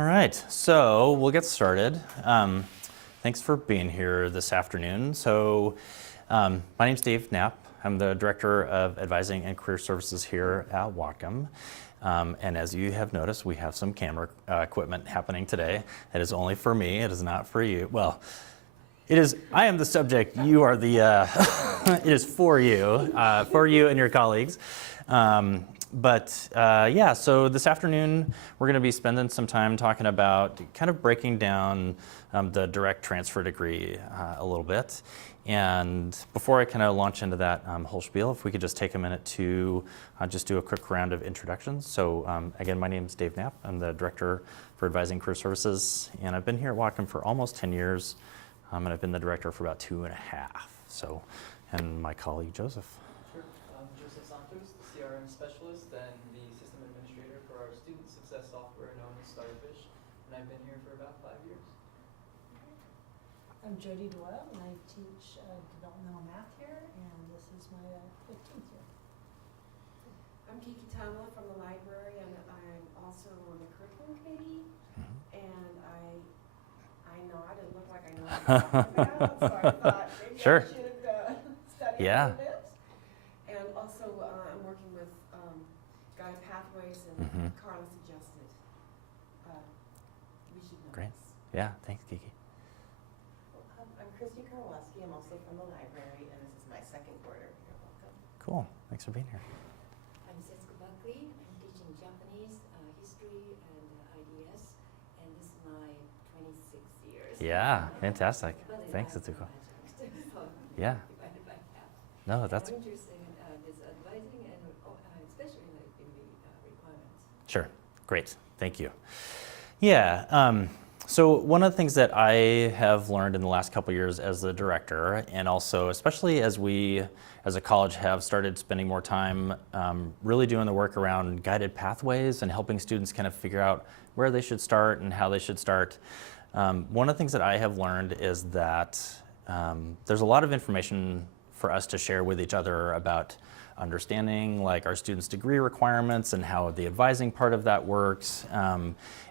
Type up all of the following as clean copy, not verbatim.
All right, so we'll get started. Thanks for being here this afternoon. My name's Dave Knapp. I'm the Director of Advising and Career Services here at Whatcom. And as you have noticed, we have some camera equipment happening today. It is only for me, it is not for you. Well, it is, I am the subject, you are the, it is for you and your colleagues. So this afternoon, we're going to be spending some time talking about kind of breaking down the direct transfer degree a little bit. And before I kind of launch into that whole spiel, if we could just take a minute to just do a quick round of introductions. So again, my name is Dave Knapp. I'm the Director for Advising Career Services, and I've been here at Whatcom for almost 10 years, and I've been the Director for about 2.5. So, and my colleague, Joseph. Sure. I'm Joseph Santos, the CRM Specialist and the System Administrator for our student success software known as Starfish, and I've been here for about 5 years. I'm Jody Doyle, and I teach developmental math here, and this is my 15th year. I'm Kiki Tamla from the library, and I'm also on the curriculum committee. And I nod and look like I know what I'm talking about, so I thought maybe Sure. I should study Yeah. a little bit. And also, I'm working with Guide Pathways, and Carla suggested we should know Great. this. Yeah, thanks, Kiki. I'm Christy Karwoski. I'm also from the library, and this is my second quarter. You're welcome. Cool. Thanks for being here. I'm Setsuko Buckley. I'm teaching Japanese, history, and IDS, and this is my 26 years. Yeah, fantastic. But Thanks, I'm Setsuko. so Yeah. divided by half. No, that's I'm interested in this advising and especially in the requirements. sure. Great. Thank you. Yeah. So one of the things that I have learned in the last couple years as the director, and also especially as we as a college have started spending more time really doing the work around guided pathways and helping students kind of figure out where they should start and how they should start. One of the things that I have learned is that there's a lot of information for us to share with each other about understanding like our students' degree requirements and how the advising part of that works.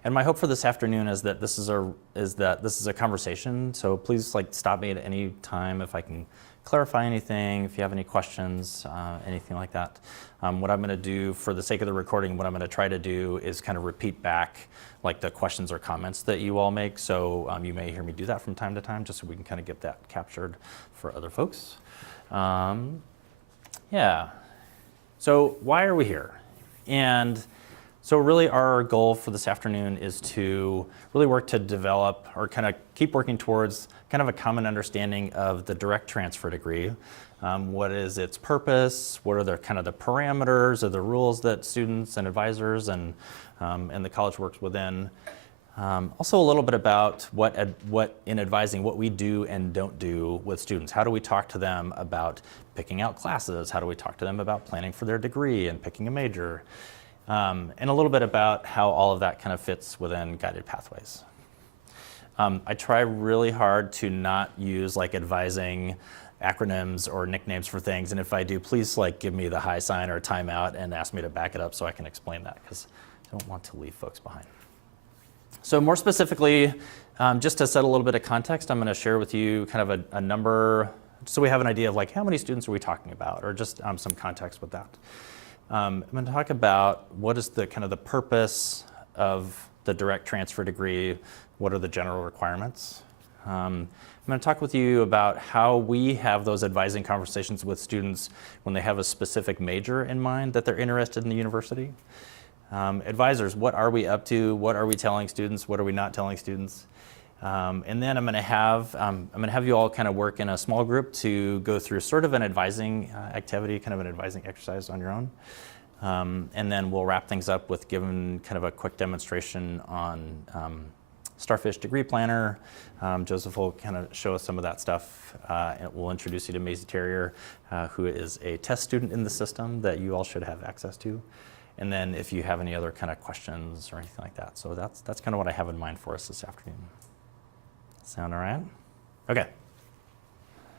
And my hope for this afternoon is that this is a conversation. So please like stop me at any time if I can clarify anything, if you have any questions, anything like that. What I'm going to do for the sake of the recording, what I'm going to try to do is kind of repeat back like the questions or comments that you all make. So you may hear me do that from time to time just so we can kind of get that captured for other folks. Yeah. So why are we here? And so really our goal for this afternoon is to really work to develop or kind of keep working towards kind of a common understanding of the direct transfer degree. What is its purpose? What are the kind of the parameters or the rules that students and advisors and the college works within? Also a little bit about what in advising, what we do and don't do with students. How do we talk to them about picking out classes? How do we talk to them about planning for their degree and picking a major? And a little bit about how all of that kind of fits within guided pathways. I try really hard to not use like advising acronyms or nicknames for things, and if I do, please like give me the high sign or timeout and ask me to back it up so I can explain that, because I don't want to leave folks behind. So more specifically, just to set a little bit of context, I'm going to share with you kind of a number, so we have an idea of like how many students are we talking about, or just some context with that. I'm going to talk about what is the kind of the purpose of the direct transfer degree, what are the general requirements. I'm going to talk with you about how we have those advising conversations with students when they have a specific major in mind that they're interested in the university. Advisors, what are we up to? What are we telling students? What are we not telling students? And then I'm going to have you all kind of work in a small group to go through sort of an advising activity, kind of an advising exercise on your own. And then we'll wrap things up with giving kind of a quick demonstration on Starfish Degree Planner. Joseph will kind of show us some of that stuff. And we'll introduce you to Maisie Terrier, who is a test student in the system that you all should have access to. And then if you have any other kind of questions or anything like that. So that's kind of what I have in mind for us this afternoon. Sound all right? Okay.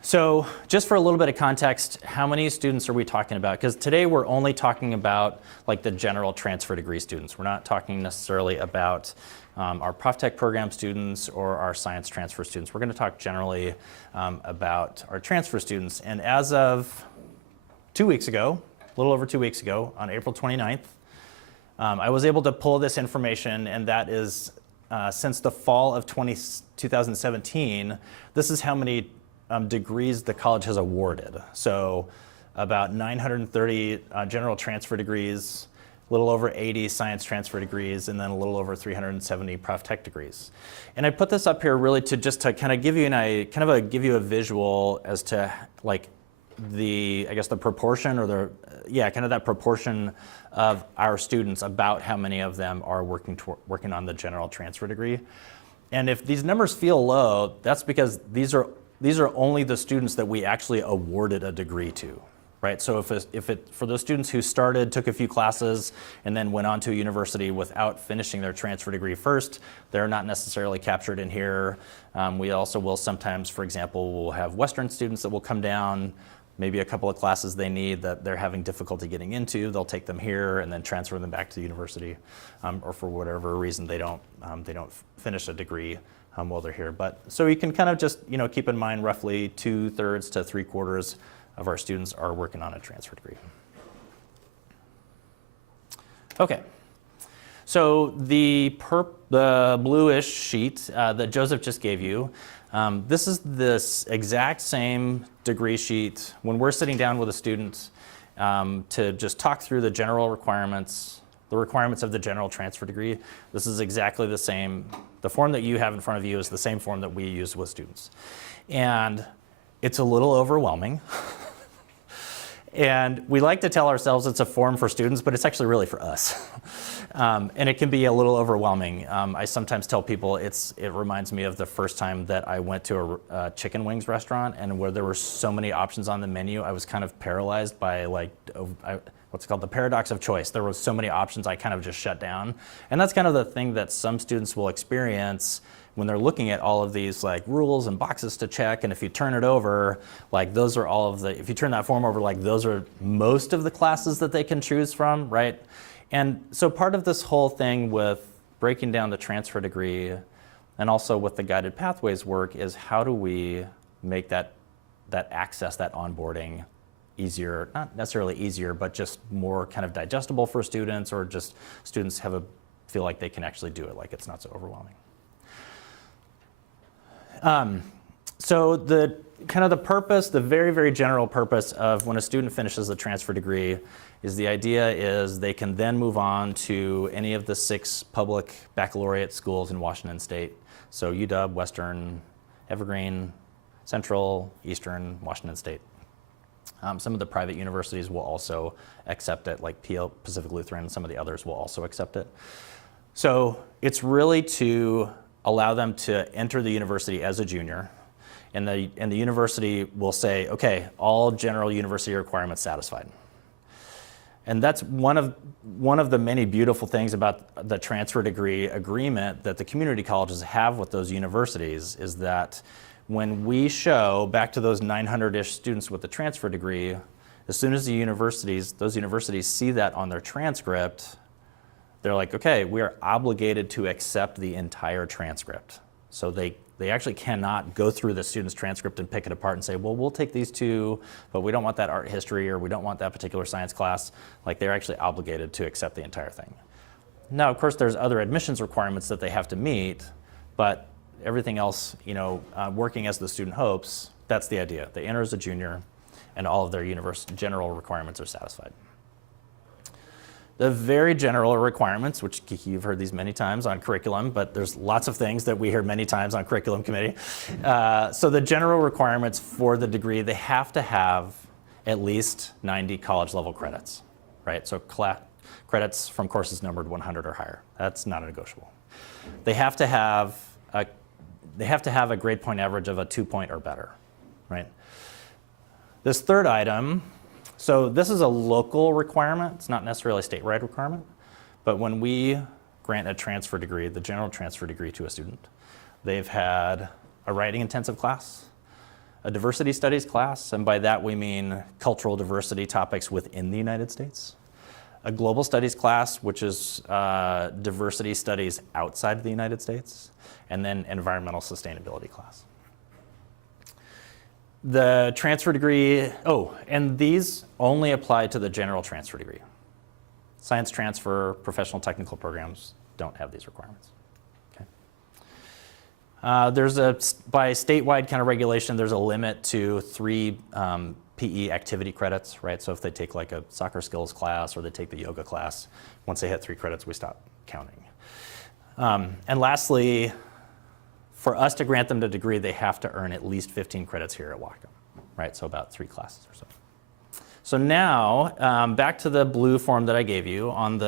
So just for a little bit of context, how many students are we talking about? Because today we're only talking about like the general transfer degree students. We're not talking necessarily about our Prof Tech program students or our science transfer students. We're going to talk generally about our transfer students. And as of 2 weeks ago, a little over 2 weeks ago, on April 29th, I was able to pull this information, and that is since the fall of 2017, this is how many degrees the college has awarded. So about 930 general transfer degrees, a little over 80 science transfer degrees, and then a little over 370 Prof Tech degrees. And I put this up here really to just to kind of give you give you a visual as to like the, I guess the proportion or the, kind of that proportion of our students, about how many of them are working on the general transfer degree. And if these numbers feel low, that's because these are only the students that we actually awarded a degree to, right? So for those students who started, took a few classes, and then went on to a university without finishing their transfer degree first, they're not necessarily captured in here. We also will sometimes, for example, we'll have Western students that will come down, maybe a couple of classes they need that they're having difficulty getting into, they'll take them here and then transfer them back to the university, or for whatever reason they don't finish a degree while they're here. But so you can kind of just keep in mind roughly 2/3 to 3/4 of our students are working on a transfer degree. Okay, so the bluish sheet that Joseph just gave you, this is this exact same degree sheet when we're sitting down with a student to just talk through the general requirements, the requirements of the general transfer degree. This is exactly the same. The form that you have in front of you is the same form that we use with students. And it's a little overwhelming. And we like to tell ourselves it's a form for students, but it's actually really for us. And it can be a little overwhelming. I sometimes tell people it reminds me of the first time that I went to a chicken wings restaurant, and where there were so many options on the menu, I was kind of paralyzed by what's called the paradox of choice. There were so many options, I kind of just shut down. And that's kind of the thing that some students will experience when they're looking at all of these like rules and boxes to check. And if you turn it over, like those are all of the, if you turn that form over, like those are most of the classes that they can choose from, right? And so part of this whole thing with breaking down the transfer degree and also with the guided pathways work is how do we make that access, that onboarding easier, not necessarily easier, but just more kind of digestible for students, or just students feel like they can actually do it, like it's not so overwhelming. So the purpose, the very, very general purpose of when a student finishes the transfer degree is the idea is they can then move on to any of the 6 public baccalaureate schools in Washington State. So UW, Western, Evergreen, Central, Eastern, Washington State. Some of the private universities will also accept it, like PL, Pacific Lutheran, some of the others will also accept it. So it's really to allow them to enter the university as a junior, and the university will say, okay, all general university requirements satisfied. And that's one of the many beautiful things about the transfer degree agreement that the community colleges have with those universities, is that when we show back to those 900-ish students with the transfer degree, as soon as those universities see that on their transcript, they're like, okay, we are obligated to accept the entire transcript. So they actually cannot go through the student's transcript and pick it apart and say, well, we'll take these 2, but we don't want that art history, or we don't want that particular science class. Like, they're actually obligated to accept the entire thing. Now, of course, there's other admissions requirements that they have to meet, but everything else, working as the student hopes, that's the idea. They enter as a junior, and all of their general requirements are satisfied. The very general requirements, which you've heard these many times on curriculum, but there's lots of things that we hear many times on curriculum committee. So the general requirements for the degree, they have to have at least 90 college level credits, right? So credits from courses numbered 100 or higher. That's not negotiable. They have to have a grade point average of a 2 or better, right? This third item, so this is a local requirement. It's not necessarily a statewide requirement, but when we grant a transfer degree, the general transfer degree to a student, they've had a writing intensive class, a diversity studies class, and by that we mean cultural diversity topics within the United States. A global studies class, which is diversity studies outside of the United States, and then environmental sustainability class. The transfer degree, and these only apply to the general transfer degree. Science transfer, professional technical programs don't have these requirements. Okay. By statewide kind of regulation, there's a limit to 3 PE activity credits, right? So if they take like a soccer skills class or they take the yoga class, once they hit 3 credits, we stop counting. And lastly, for us to grant them the degree, they have to earn at least 15 credits here at Whatcom, right? So about 3 classes or so. So now, back to the blue form that I gave you on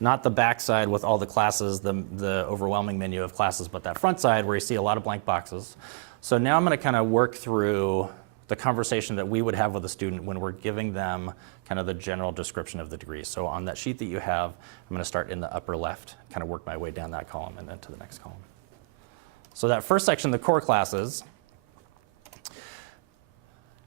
not the back side with all the classes, the overwhelming menu of classes, but that front side where you see a lot of blank boxes. So now I'm going to kind of work through the conversation that we would have with a student when we're giving them kind of the general description of the degree. So on that sheet that you have, I'm going to start in the upper left, kind of work my way down that column and then to the next column. So that first section, the core classes,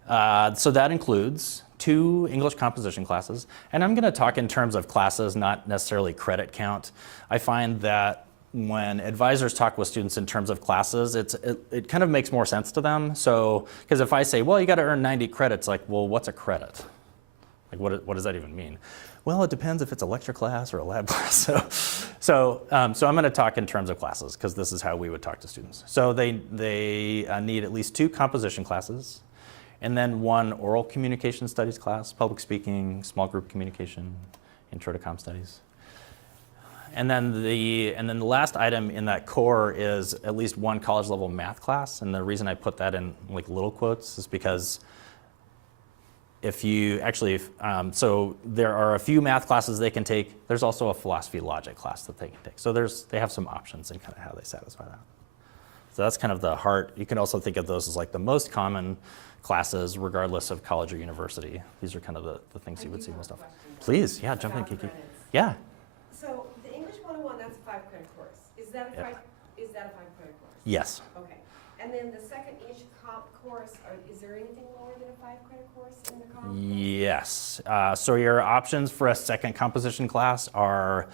so that includes 2 English composition classes. And I'm going to talk in terms of classes, not necessarily credit count. I find that when advisors talk with students in terms of classes, it kind of makes more sense to them. So, because if I say, well, you got to earn 90 credits, like, well, what's a credit? Like, what does that even mean? Well, it depends if it's a lecture class or a lab class. So I'm going to talk in terms of classes because this is how we would talk to students. So they need at least 2 composition classes, and then 1 oral communication studies class, public speaking, small group communication, intro to comm studies. And then the last item in that core is at least 1 college level math class. And the reason I put that in like little quotes is because if you actually, so there are a few math classes they can take. There's also a philosophy logic class that they can take. So they have some options in kind of how they satisfy that. So that's kind of the heart. You can also think of those as like the most common classes regardless of college or university. These are kind of the things you would see most often. Please, yeah, jump in, Kiki. Yeah. So the English 101, that's a 5-credit course. Is that a 5-credit course? Yes. Okay. And then the second English comp course, is there anything lower than a 5-credit course in the comp? Yes. So your options for a second composition class are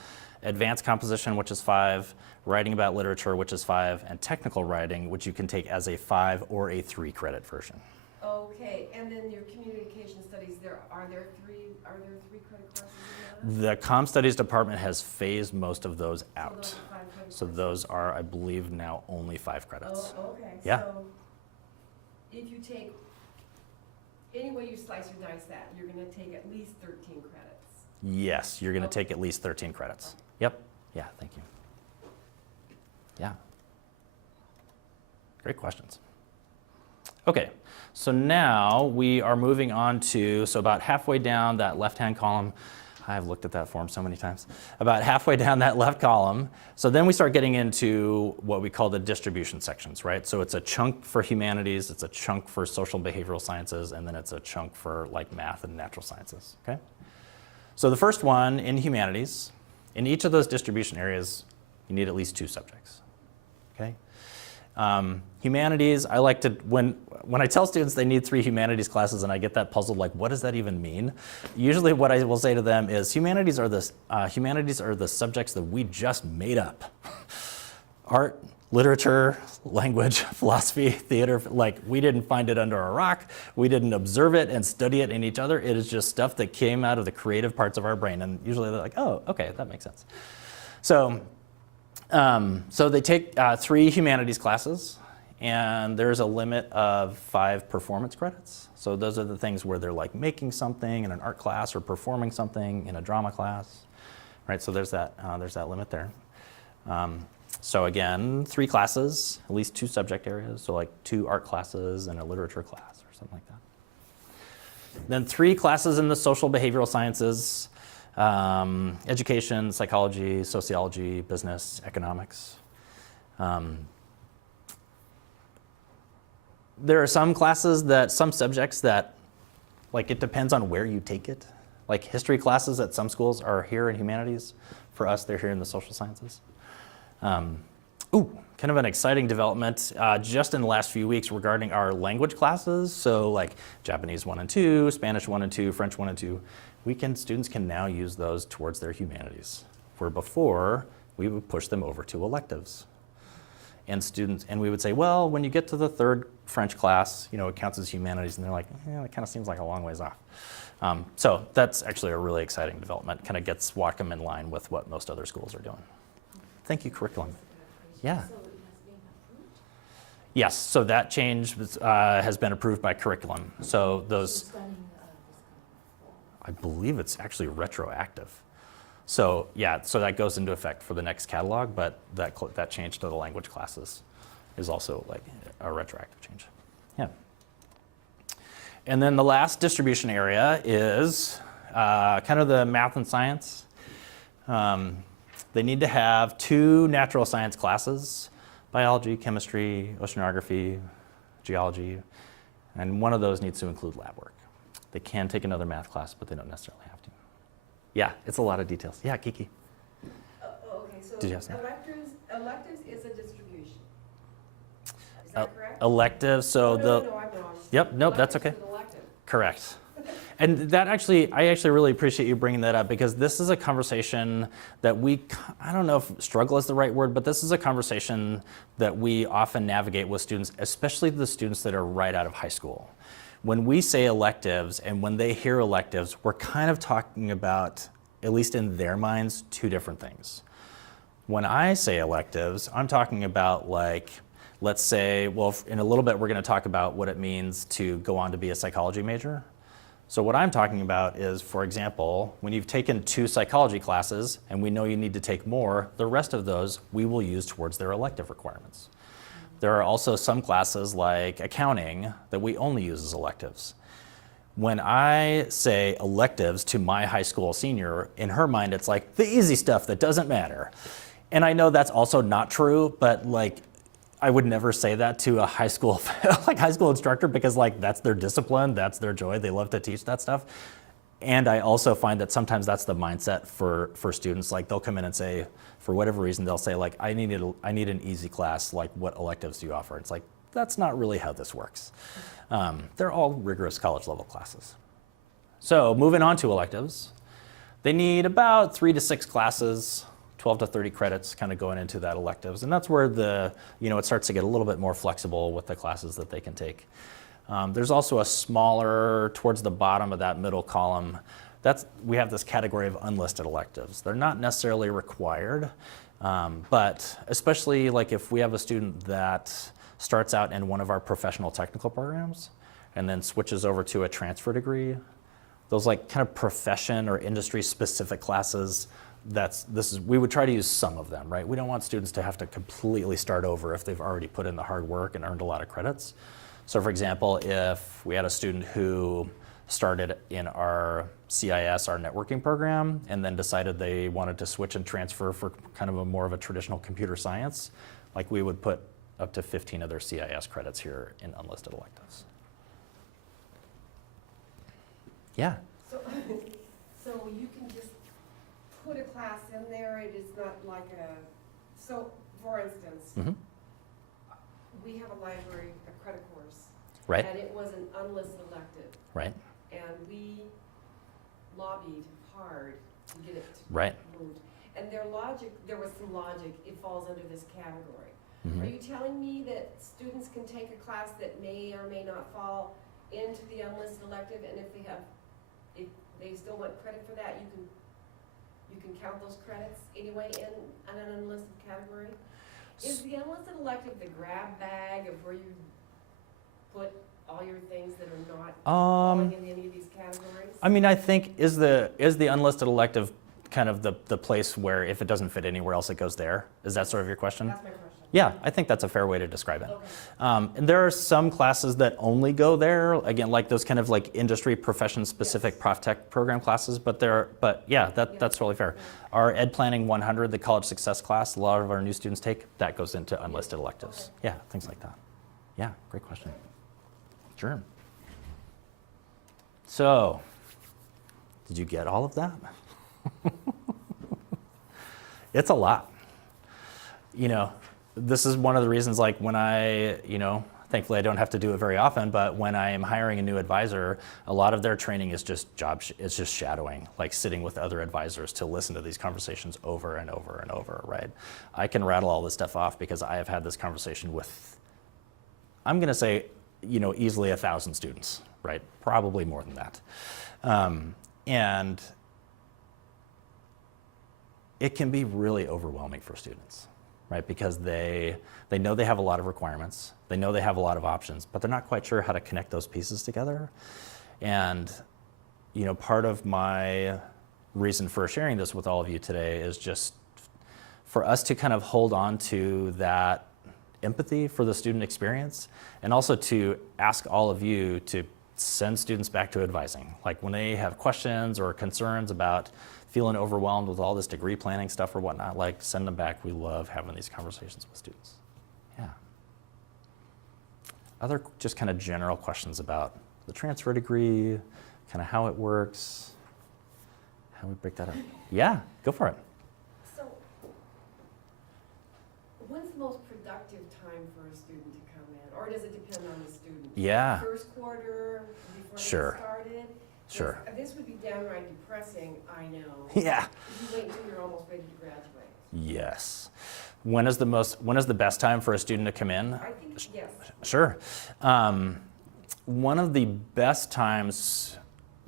advanced composition, which is 5, writing about literature, which is 5, and technical writing, which you can take as a 5 or a 3-credit version. Okay, and then your communication studies, are there 3 credit courses in that? The Comm Studies department has phased most of those out. So those are 5 credit So courses? those are, I believe, now only 5 credits. Oh, okay. Yeah. So if you take, any way you slice or dice that, you're going to take at least 13 credits. Yes, you're going to take at least 13 credits. Yep. Yeah, thank you. Yeah. Great questions. Okay, so now we are moving on to, so about halfway down that left-hand column, I've looked at that form so many times, about halfway down that left column, so then we start getting into what we call the distribution sections, right? So it's a chunk for humanities, it's a chunk for social and behavioral sciences, and then it's a chunk for like math and natural sciences, okay? So the first one in humanities, in each of those distribution areas, you need at least 2 subjects, okay? Humanities, I like to, when I tell students they need 3 humanities classes and I get that puzzled, like, what does that even mean? Usually what I will say to them is humanities are the subjects that we just made up. Art, literature, language, philosophy, theater, like we didn't find it under a rock. We didn't observe it and study it in each other. It is just stuff that came out of the creative parts of our brain. And usually they're like, oh, okay, that makes sense. So they take 3 humanities classes, and there's a limit of 5 performance credits. So those are the things where they're like making something in an art class or performing something in a drama class, right? So there's that limit there. So again, 3 classes, at least 2 subject areas, so like 2 art classes and a literature class or something like that. Then 3 classes in the social behavioral sciences, education, psychology, sociology, business, economics. There are some subjects that, like it depends on where you take it. Like history classes at some schools are here in humanities. For us, they're here in the social sciences. Ooh, kind of an exciting development just in the last few weeks regarding our language classes. So like Japanese 1 and 2, Spanish 1 and 2, French 1 and 2. Students can now use those towards their humanities, where before we would push them over to electives. And we would say, well, when you get to the third French class, it counts as humanities, and they're like, yeah, that kind of seems like a long ways off. So that's actually a really exciting development, kind of gets Whatcom in line with what most other schools are doing. Thank you, curriculum. Yeah. So it has been approved? Yes, so that change has been approved by curriculum. So those, Starting this coming fall. I believe it's actually retroactive. So yeah, so that goes into effect for the next catalog, but that change to the language classes is also like a retroactive change. Yeah. And then the last distribution area is kind of the math and science. They need to have 2 natural science classes, biology, chemistry, oceanography, geology, and one of those needs to include lab work. They can take another math class, but they don't necessarily have to. Yeah, it's a lot of details. Yeah, Kiki. Okay, so Did you have something? electives is a distribution. Is that correct? Electives, so No, the, I'm wrong. Yep, nope, that's okay. Electives is an elective. Correct. And I actually really appreciate you bringing that up, because this is a conversation that I don't know if struggle is the right word, but this is a conversation that we often navigate with students, especially the students that are right out of high school. When we say electives and when they hear electives, we're kind of talking about, at least in their minds, 2 different things. When I say electives, I'm talking about, like, let's say, well, in a little bit we're going to talk about what it means to go on to be a psychology major. So what I'm talking about is, for example, when you've taken 2 psychology classes and we know you need to take more, the rest of those we will use towards their elective requirements. There are also some classes like accounting that we only use as electives. When I say electives to my high school senior, in her mind it's like the easy stuff that doesn't matter. And I know that's also not true, but like I would never say that to a high school instructor, because like that's their discipline, that's their joy, they love to teach that stuff. And I also find that sometimes that's the mindset for students. Like they'll come in and say, for whatever reason, they'll say like, I need an easy class, like what electives do you offer? It's like, that's not really how this works. They're all rigorous college level classes. So moving on to electives, they need about 3 to 6 classes, 12 to 30 credits kind of going into that electives. And that's where it starts to get a little bit more flexible with the classes that they can take. There's also a smaller, towards the bottom of that middle column, we have this category of unlisted electives. They're not necessarily required, but especially like if we have a student that starts out in one of our professional technical programs and then switches over to a transfer degree, those like kind of profession or industry specific classes, we would try to use some of them, right? We don't want students to have to completely start over if they've already put in the hard work and earned a lot of credits. So for example, if we had a student who started in our CIS, our networking program, and then decided they wanted to switch and transfer for kind of more of a traditional computer science, like we would put up to 15 of their CIS credits here in unlisted electives. Yeah. So you can just put a class in there, it is not like so for instance, Mm-hmm. we have a library, a credit course. Right. And it was an unlisted elective. Right. And we lobbied hard to get it Right. moved. And there was some logic, it falls under this category. Mm-hmm. Are you telling me that students can take a class that may or may not fall into the unlisted elective, and if they still want credit for that, you can count those credits anyway in an unlisted category? Is the unlisted elective the grab bag of where you put all your things that are not falling in any of these categories? I mean, I think is the unlisted elective kind of the place where if it doesn't fit anywhere else, it goes there? Is that sort of your question? That's my question. Yeah, I think that's a fair way to describe it. Okay. And there are some classes that only go there, again, like those kind of like industry profession specific Yes. prof tech program classes, but yeah, that's totally fair. Yeah. Our Ed Planning 100, the college success class, a lot of our new students take, that goes into unlisted electives. Okay. Yeah, things like that. Yeah, great question. Sure. So, did you get all of that? It's a lot. this is one of the reasons, like when I, thankfully I don't have to do it very often, but when I am hiring a new advisor, a lot of their training is just it's just shadowing, like sitting with other advisors to listen to these conversations over and over and over, right? I can rattle all this stuff off because I have had this conversation with, I'm gonna say, easily 1,000 students, right? Probably more than that. And it can be really overwhelming for students, right? Because they know they have a lot of requirements, they know they have a lot of options, but they're not quite sure how to connect those pieces together. And, part of my reason for sharing this with all of you today is just for us to kind of hold on to that empathy for the student experience, and also to ask all of you to send students back to advising. Like when they have questions or concerns about feeling overwhelmed with all this degree planning stuff or whatnot, like send them back. We love having these conversations with students. Yeah. Other just kind of general questions about the transfer degree, kind of how it works, how we break that up. Yeah, go for it. So, when's the most productive time for a student to come in? Or does it depend on the student? Yeah. First quarter, before Sure. they started? Sure. This would be downright depressing, I know. Yeah. If you wait until you're almost ready to graduate. Yes. When is the best time for a student to come in? I think, yes. Sure. One of the best times,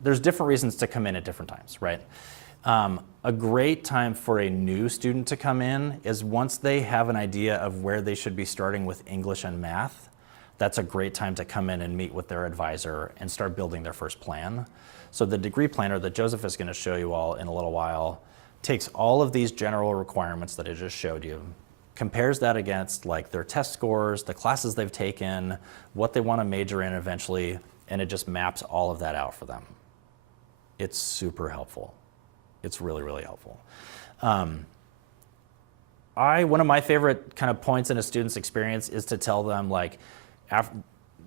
there's different reasons to come in at different times, right? A great time for a new student to come in is once they have an idea of where they should be starting with English and math. That's a great time to come in and meet with their advisor and start building their first plan. So the degree planner that Joseph is going to show you all in a little while takes all of these general requirements that I just showed you, compares that against like their test scores, the classes they've taken, what they want to major in eventually, and it just maps all of that out for them. It's super helpful. It's really, really helpful. One of my favorite kind of points in a student's experience is to tell them like,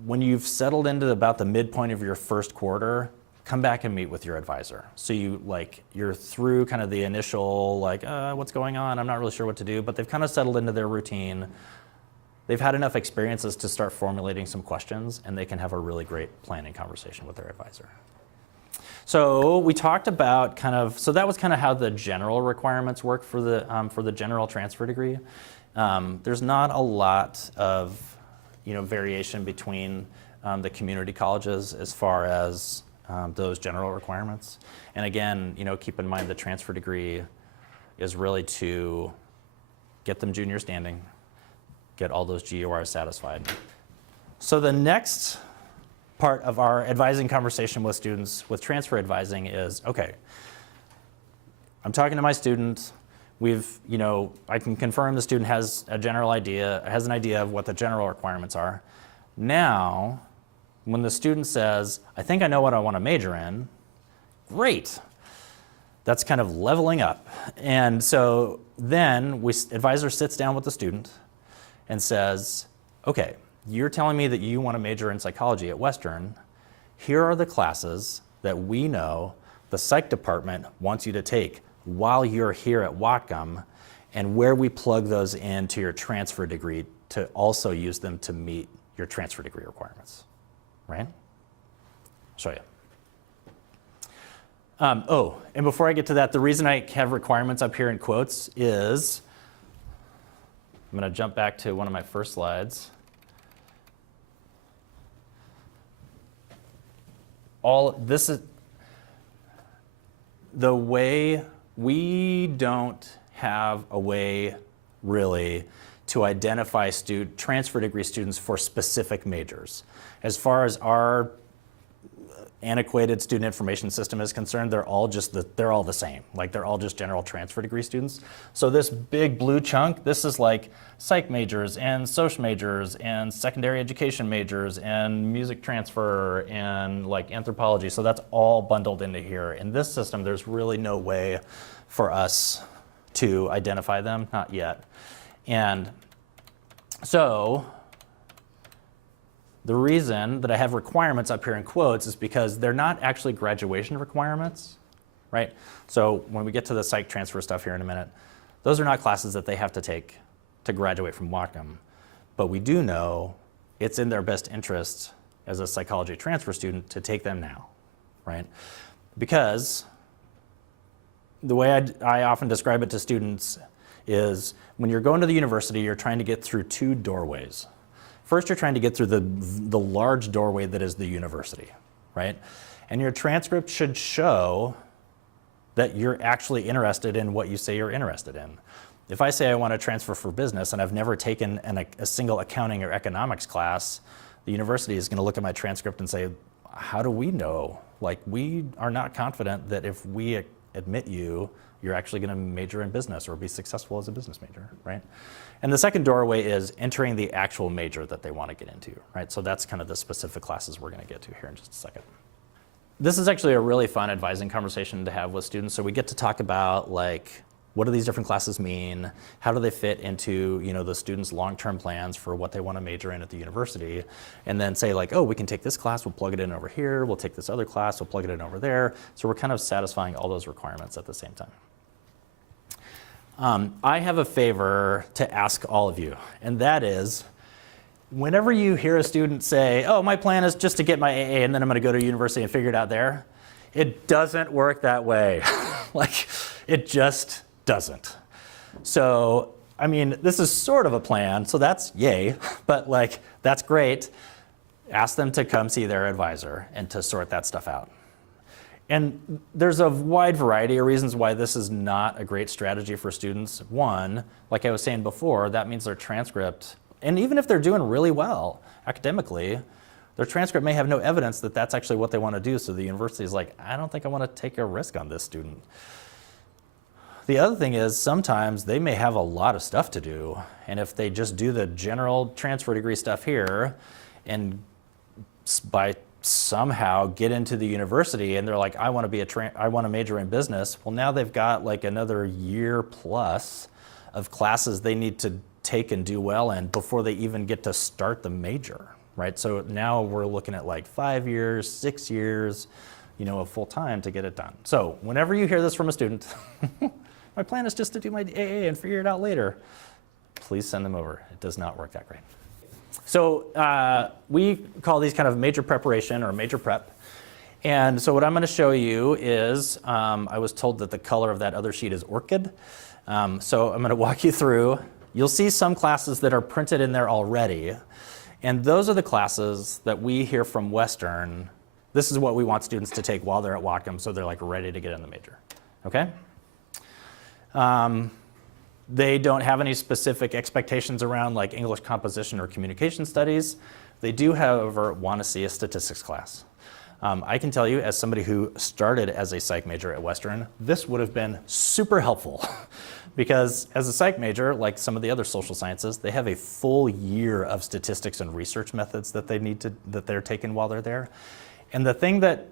when you've settled into about the midpoint of your first quarter, come back and meet with your advisor. So you're through kind of the initial what's going on? I'm not really sure what to do, but they've kind of settled into their routine. They've had enough experiences to start formulating some questions, and they can have a really great planning conversation with their advisor. So we talked about so that was kind of how the general requirements work for the general transfer degree. There's not a lot of variation between the community colleges as far as those general requirements. And again, keep in mind the transfer degree is really to get them junior standing, get all those GURs satisfied. So the next part of our advising conversation with students with transfer advising is, okay, I'm talking to my student. I can confirm the student has an idea of what the general requirements are. Now, when the student says, I think I know what I want to major in, great. That's kind of leveling up. And so then advisor sits down with the student and says, okay, you're telling me that you want to major in psychology at Western. Here are the classes that we know the psych department wants you to take while you're here at Whatcom, and where we plug those into your transfer degree to also use them to meet your transfer degree requirements, right? I'll show you. And before I get to that, the reason I have requirements up here in quotes is, I'm going to jump back to one of my first slides. This is the way we don't have a way really to identify transfer degree students for specific majors. As far as our antiquated student information system is concerned, they're all the same. Like they're all just general transfer degree students. So this big blue chunk, this is like psych majors and social majors and secondary education majors and music transfer and like anthropology. So that's all bundled into here. In this system, there's really no way for us to identify them, not yet. And so the reason that I have requirements up here in quotes is because they're not actually graduation requirements, right? So when we get to the psych transfer stuff here in a minute, those are not classes that they have to take to graduate from Whatcom, but we do know it's in their best interest as a psychology transfer student to take them now, right? Because the way I often describe it to students is when you're going to the university, you're trying to get through two doorways. First, you're trying to get through the large doorway that is the university, right? And your transcript should show that you're actually interested in what you say you're interested in. If I say I want to transfer for business and I've never taken a single accounting or economics class, the university is going to look at my transcript and say, how do we know? Like, we are not confident that if we admit you, you're actually going to major in business or be successful as a business major, right? And the second doorway is entering the actual major that they want to get into, right? So that's kind of the specific classes we're going to get to here in just a second. This is actually a really fun advising conversation to have with students. So we get to talk about, like, what do these different classes mean? How do they fit into, you know, the students' long-term plans for what they want to major in at the university? And then say, like, oh, we can take this class, we'll plug it in over here. We'll take this other class, we'll plug it in over there. So we're kind of satisfying all those requirements at the same time. I have a favor to ask all of you, and that is, whenever you hear a student say, oh, my plan is just to get my AA and then I'm going to go to university and figure it out there, it doesn't work that way. Like, it just doesn't. So, I mean, this is sort of a plan, so that's yay, but like, that's great. Ask them to come see their advisor and to sort that stuff out. And there's a wide variety of reasons why this is not a great strategy for students. One, like I was saying before, that means their transcript, and even if they're doing really well academically, their transcript may have no evidence that that's actually what they want to do. So the university is like, I don't think I want to take a risk on this student. The other thing is sometimes they may have a lot of stuff to do. And if they just do the general transfer degree stuff here and by somehow get into the university and they're like, I want to major in business. Well, now they've got like another year plus of classes they need to take and do well in before they even get to start the major, right? So now we're looking at like 5 years, 6 years, you know, of full time to get it done. So whenever you hear this from a student, my plan is just to do my AA and figure it out later, please send them over. It does not work that great. So we call these kind of major preparation or major prep. And so what I'm going to show you is, I was told that the color of that other sheet is orchid. So I'm going to walk you through. You'll see some classes that are printed in there already. And those are the classes that we hear from Western. This is what we want students to take while they're at Whatcom, so they're like ready to get in the major. Okay? They don't have any specific expectations around like English composition or communication studies. They do, however, want to see a statistics class. I can tell you, as somebody who started as a psych major at Western, this would have been super helpful because as a psych major, like some of the other social sciences, they have a full year of statistics and research methods that they're taking while they're there. And the thing that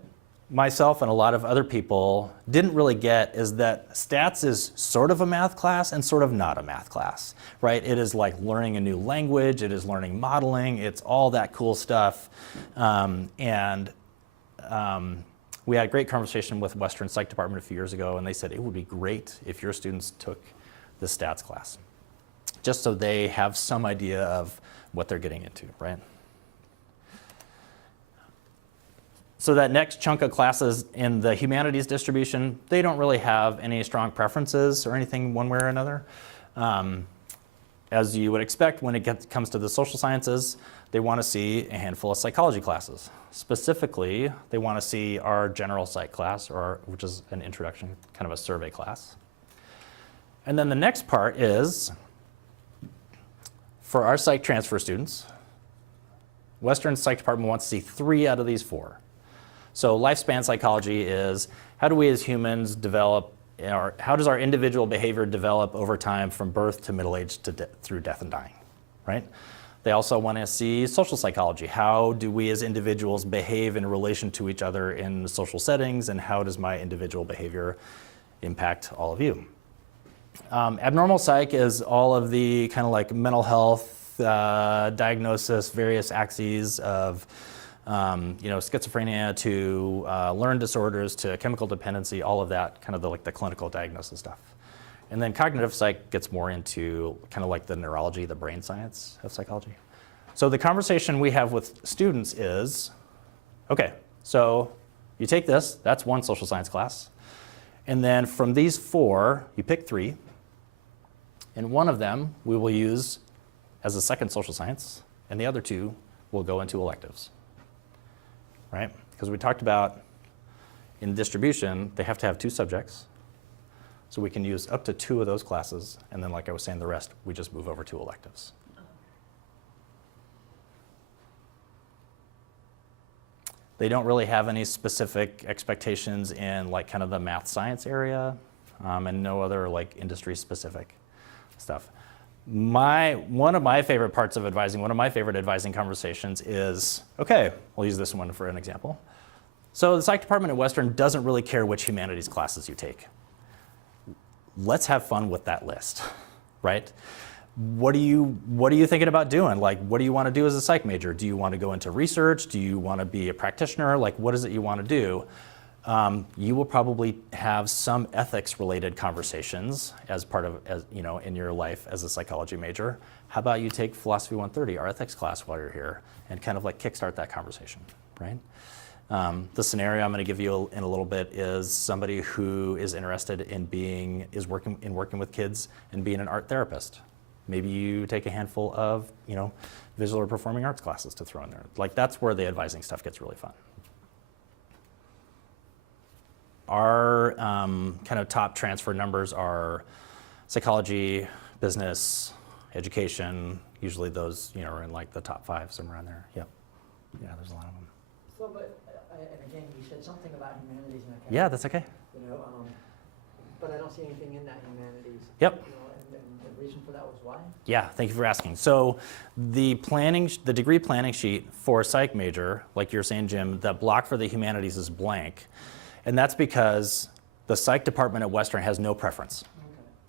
myself and a lot of other people didn't really get is that stats is sort of a math class and sort of not a math class, right? It is like learning a new language, it is learning modeling, it's all that cool stuff. We had a great conversation with Western Psych Department a few years ago, and they said it would be great if your students took the stats class, just so they have some idea of what they're getting into, right? So that next chunk of classes in the humanities distribution, they don't really have any strong preferences or anything one way or another. As you would expect, when it comes to the social sciences, they want to see a handful of psychology classes. Specifically, they want to see our general psych class, which is an introduction, kind of a survey class. And then the next part is, for our psych transfer students, Western Psych Department wants to see 3 out of these 4. So lifespan psychology is, how do we as humans develop, or how does our individual behavior develop over time from birth to middle age to through death and dying, right? They also want to see social psychology. How do we as individuals behave in relation to each other in social settings, and how does my individual behavior impact all of you? Abnormal psych is all of the kind of like mental health diagnosis, various axes of schizophrenia to learning disorders to chemical dependency, all of that, kind of the clinical diagnosis stuff. And then cognitive psych gets more into kind of like the neurology, the brain science of psychology. So the conversation we have with students is, okay, so you take this, that's one social science class. And then from these 4, you pick 3. And one of them we will use as a second social science, and the other 2 will go into electives, right? Because we talked about in distribution, they have to have 2 subjects. So we can use up to 2 of those classes, and then like I was saying, the rest, we just move over to electives. They don't really have any specific expectations in like kind of the math science area, and no other like industry specific stuff. One of my favorite parts of advising, one of my favorite advising conversations is, okay, we'll use this one for an example. So the psych department at Western doesn't really care which humanities classes you take. Let's have fun with that list, right? What are you thinking about doing? Like, what do you want to do as a psych major? Do you want to go into research? Do you want to be a practitioner? Like, what is it you want to do? You will probably have some ethics-related conversations as part of, in your life as a psychology major. How about you take Philosophy 130, our ethics class, while you're here, and kind of like kickstart that conversation, right? The scenario I'm going to give you in a little bit is somebody who is interested in working with kids and being an art therapist. Maybe you take a handful of, visual or performing arts classes to throw in there. Like, that's where the advising stuff gets really fun. Our kind of top transfer numbers are psychology, business, education. Usually those, are in like the top 5, somewhere around there. Yep. Yeah, there's a lot of them. So, but, and again, you said something about humanities and I Yeah, that's okay. But I don't see anything in that humanities. Yep. And the reason for that was why? Yeah, thank you for asking. So the degree planning sheet for a psych major, like you're saying, Jim, that block for the humanities is blank. And that's because the psych department at Western has no preference.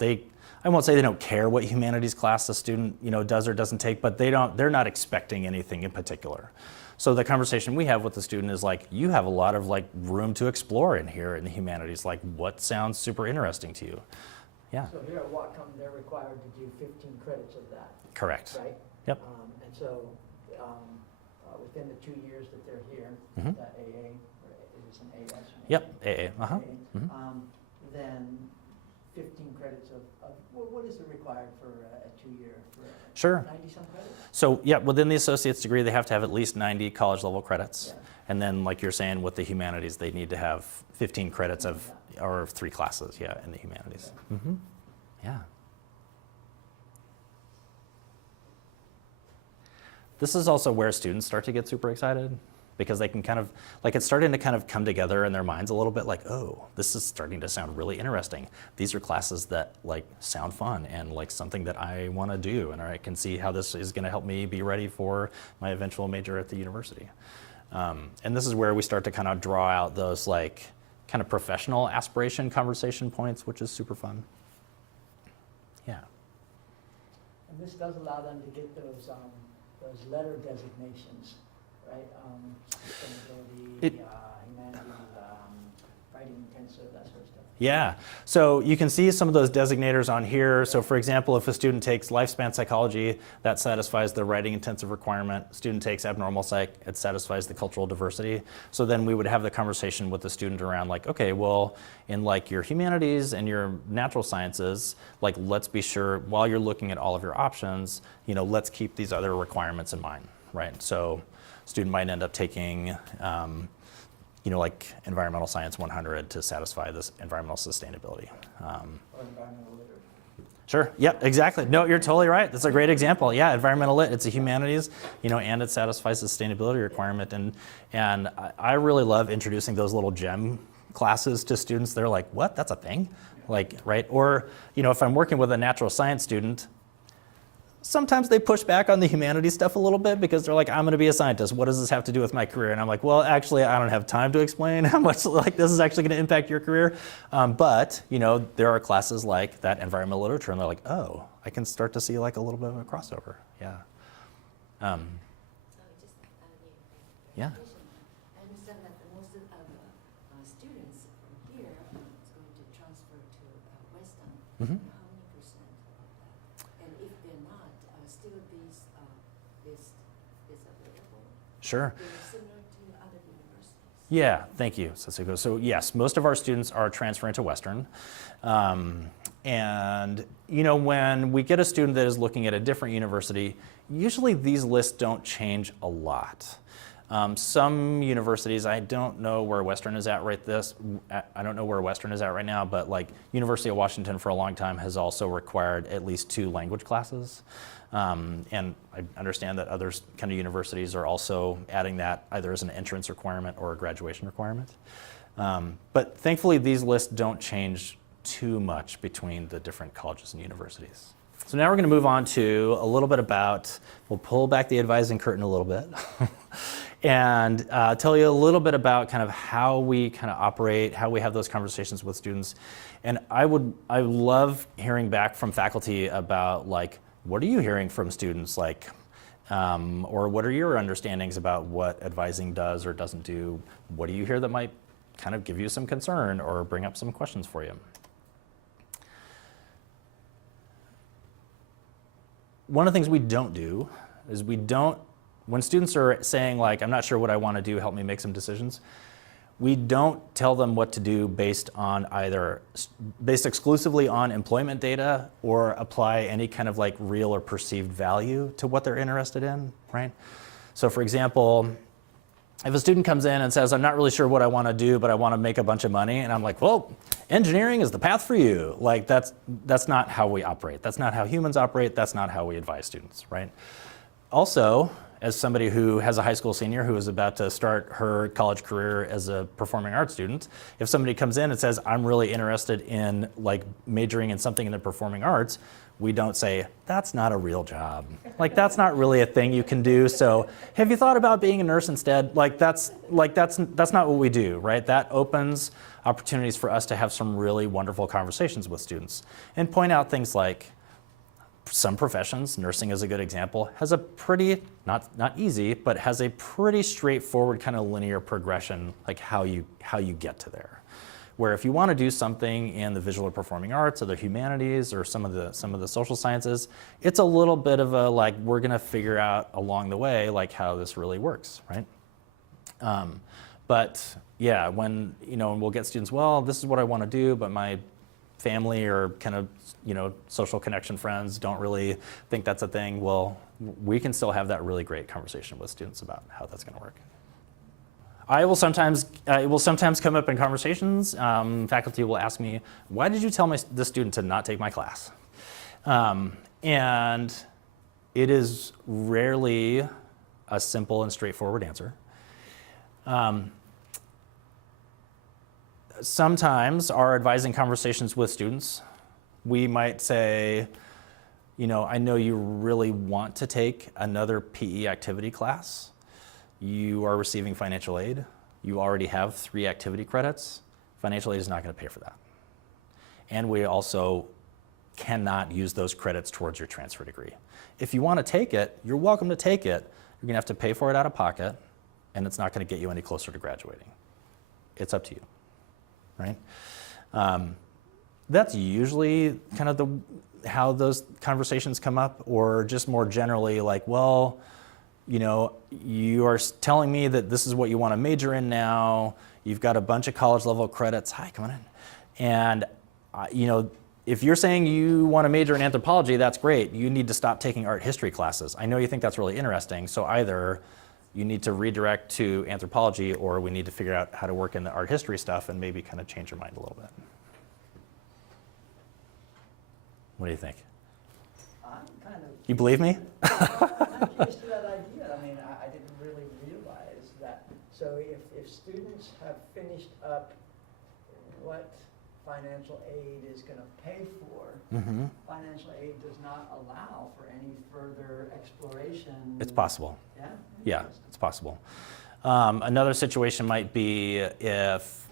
Okay. I won't say they don't care what humanities class the student, does or doesn't take, but they're not expecting anything in particular. So the conversation we have with the student is like, you have a lot of like room to explore in here in the humanities. Like, what sounds super interesting to you? Yeah. So here at Whatcom, they're required to do 15 credits of that. Correct. Right? Yep. And so within the 2 years that they're here, Mm-hmm. that AA, or is it an AS? Yep, AA. Uh-huh. AA, Mm-hmm. then 15 credits of what is it required for a 2-year? Sure. 90-some credits? So yeah, within the associate's degree, they have to have at least 90 college level credits. Yeah. And then like you're saying with the humanities, they need to have 15 credits or 3 classes, in the humanities. Okay. Mm-hmm. Yeah. This is also where students start to get super excited, because they can kind of, like, it's starting to kind of come together in their minds a little bit, like, oh, this is starting to sound really interesting. These are classes that like sound fun and like something that I want to do, and I can see how this is going to help me be ready for my eventual major at the university. And this is where we start to kind of draw out those like kind of professional aspiration conversation points, which is super fun. Yeah. And this does allow them to get those letter designations, right? Sustainability, humanities, writing intensive, that sort of stuff. Yeah, so you can see some of those designators on here. So for example, if a student takes lifespan psychology, that satisfies the writing intensive requirement. Student takes abnormal psych, it satisfies the cultural diversity. So then we would have the conversation with the student around like, okay, well, in like your humanities and your natural sciences, like let's be sure while you're looking at all of your options, let's keep these other requirements in mind, right? So student might end up taking like environmental science 100 to satisfy this environmental sustainability. Or environmental literature. Sure, yep, exactly. No, you're totally right. That's a great example. Yeah, environmental lit, it's a humanities, and it satisfies the sustainability requirement. And I really love introducing those little gem classes to students. They're like, what, that's a thing? Like, right? Or, if I'm working with a natural science student, sometimes they push back on the humanities stuff a little bit because they're like, I'm going to be a scientist. What does this have to do with my career? And I'm like, well, actually, I don't have time to explain how much like this is actually going to impact your career. But there are classes like that environmental literature, and they're like, oh, I can start to see like a little bit of a crossover. Yeah. So just Yeah. I understand that most of the students from here is going to transfer to Western. Mm-hmm. How list is available? Sure. Is it similar to other universities? Yeah, thank you, Satsuko. So yes, most of our students are transferring to Western. And when we get a student that is looking at a different university, usually these lists don't change a lot. Some universities, I don't know where Western is at I don't know where Western is at right now, but like University of Washington for a long time has also required at least 2 language classes. And I understand that other kind of universities are also adding that either as an entrance requirement or a graduation requirement. But thankfully, these lists don't change too much between the different colleges and universities. So now we're going to move on to a little bit about, we'll pull back the advising curtain a little bit and tell you a little bit about kind of how we kind of operate, how we have those conversations with students. And I love hearing back from faculty about like, what are you hearing from students, like, or what are your understandings about what advising does or doesn't do? What do you hear that might kind of give you some concern or bring up some questions for you? One of the things we don't do is when students are saying like, I'm not sure what I want to do, help me make some decisions, we don't tell them what to do based exclusively on employment data or apply any kind of like real or perceived value to what they're interested in, right? So for example, if a student comes in and says, I'm not really sure what I want to do, but I want to make a bunch of money, and I'm like, well, engineering is the path for you. Like that's not how we operate. That's not how humans operate. That's not how we advise students, right? Also, as somebody who has a high school senior who is about to start her college career as a performing arts student, if somebody comes in and says, I'm really interested in like majoring in something in the performing arts, we don't say, that's not a real job. Like that's not really a thing you can do. So have you thought about being a nurse instead? That's not what we do, right? That opens opportunities for us to have some really wonderful conversations with students and point out things like some professions, nursing is a good example, has a pretty, not easy, but has a pretty straightforward kind of linear progression, like how you get to there. Where if you want to do something in the visual or performing arts or the humanities or some of the social sciences, it's a little bit of a like, we're going to figure out along the way like how this really works, right? But yeah, when we'll get students, well, this is what I want to do, but my family or kind of social connection friends don't really think that's a thing. Well, we can still have that really great conversation with students about how that's going to work. It will sometimes come up in conversations. Faculty will ask me, why did you tell this student to not take my class? And it is rarely a simple and straightforward answer. Sometimes our advising conversations with students, we might say, I know you really want to take another PE activity class. You are receiving financial aid. You already have 3 activity credits. Financial aid is not going to pay for that. And we also cannot use those credits towards your transfer degree. If you want to take it, you're welcome to take it. You're going to have to pay for it out of pocket, and it's not going to get you any closer to graduating. It's up to you, right? That's usually kind of how those conversations come up, or just more generally like, well, you are telling me that this is what you want to major in now. You've got a bunch of college level credits. Hi, come on in. And, if you're saying you want to major in anthropology, that's great. You need to stop taking art history classes. I know you think that's really interesting. So either you need to redirect to anthropology, or we need to figure out how to work in the art history stuff and maybe kind of change your mind a little bit. What do you think? I'm kind of. You believe me? I'm curious to that idea. I mean, I didn't really realize that. So if students have finished up what financial aid is going to pay for, Mm-hmm. financial aid does not allow for any further exploration. It's possible. Yeah? Yeah, it's possible. Another situation might be if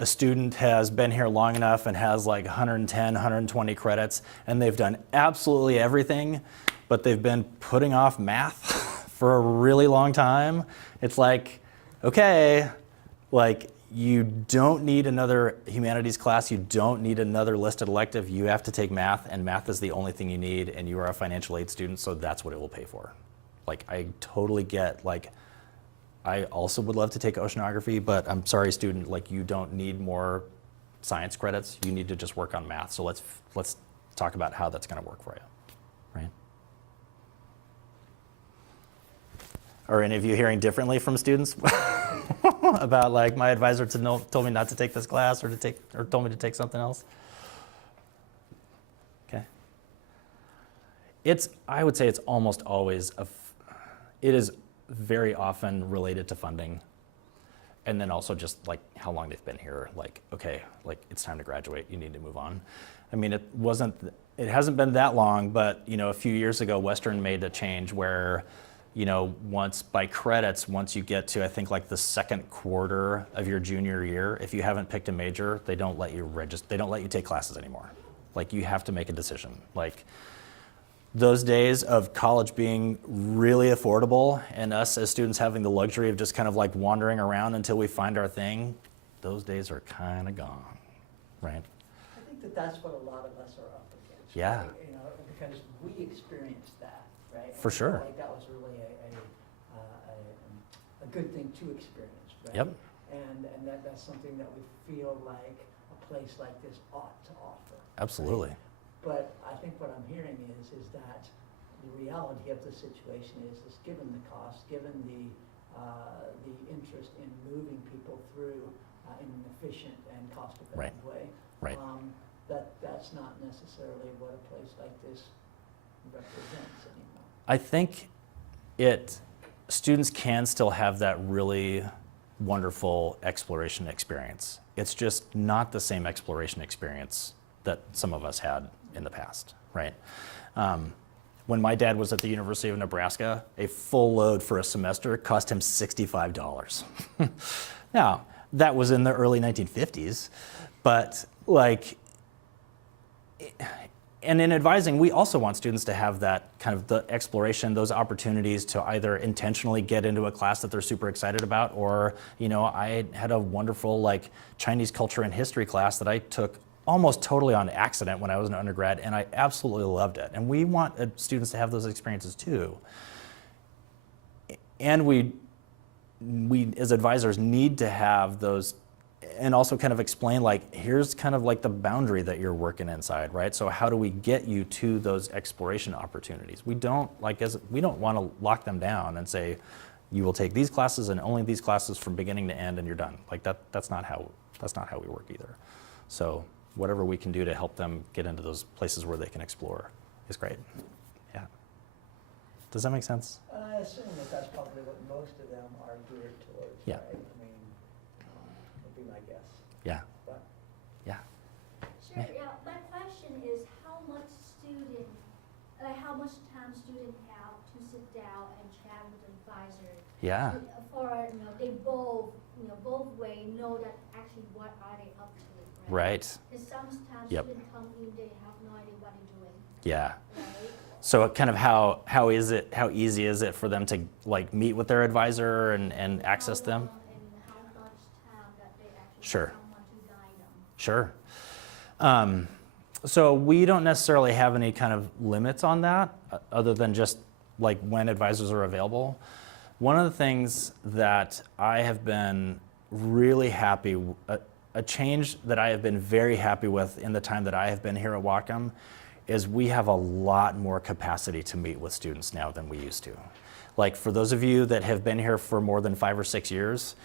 a student has been here long enough and has like 110, 120 credits, and they've done absolutely everything, but they've been putting off math for a really long time. It's like, okay, like you don't need another humanities class, you don't need another listed elective, you have to take math, and math is the only thing you need, and you are a financial aid student, so that's what it will pay for. Like, I totally get, like, I also would love to take oceanography, but I'm sorry, student, like, you don't need more science credits. You need to just work on math. So let's talk about how that's going to work for you, right? Are any of you hearing differently from students about, like, my advisor told me not to take this class or told me to take something else? Okay. I would say it's almost always it is very often related to funding, and then also just like how long they've been here. Like, okay, like it's time to graduate. You need to move on. I mean, it hasn't been that long, but a few years ago, Western made a change where, once you get to, I think, like the second quarter of your junior year, if you haven't picked a major, they don't let you take classes anymore. Like, you have to make a decision. Like, those days of college being really affordable and us as students having the luxury of just kind of like wandering around until we find our thing, those days are kind of gone, right? I think that's what a lot of us are up against. Yeah. Right? Because we experienced that, right? For sure. Like that was really a good thing to experience, right? Yep. And that's something that we feel like a place like this ought to offer. Absolutely. Right? But I think what I'm hearing is that the reality of the situation is given the cost, given the interest in moving people through in an efficient and cost-effective way, Right. That's not necessarily what a place like this represents anymore. I think students can still have that really wonderful exploration experience. It's just not the same exploration experience that some of us had in the past, right? When my dad was at the University of Nebraska, a full load for a semester cost him $65. Now, that was in the early 1950s, but and in advising, we also want students to have that kind of the exploration, those opportunities to either intentionally get into a class that they're super excited about, or, I had a wonderful Chinese culture and history class that I took almost totally on accident when I was an undergrad, and I absolutely loved it. And we want students to have those experiences too. And we as advisors need to have those, and also kind of explain here's kind of the boundary that you're working inside, right? So how do we get you to those exploration opportunities? We don't want to lock them down and say, you will take these classes and only these classes from beginning to end and you're done. That's not how we work either. So whatever we can do to help them get into those places where they can explore is great. Yeah. Does that make sense? I assume that's probably what most of them are geared towards, Yeah. right? I mean, would be my guess. Yeah. But Yeah. Sure, yeah. My question is how much time students have to sit down and chat with the advisor Yeah. for, they both way know that actually what are they up to, Right. Because sometimes Yep. students come in, they have no idea what they're doing, Yeah. right? So kind of how easy is it for them to meet with their advisor and access How them? long and how much time that they actually Sure. have someone to guide them. Sure. So we don't necessarily have any kind of limits on that other than just when advisors are available. One of the things that I have been really happy, a change that I have been very happy with in the time that I have been here at Whatcom is we have a lot more capacity to meet with students now than we used to. For those of you that have been here for more than 5 or 6 years,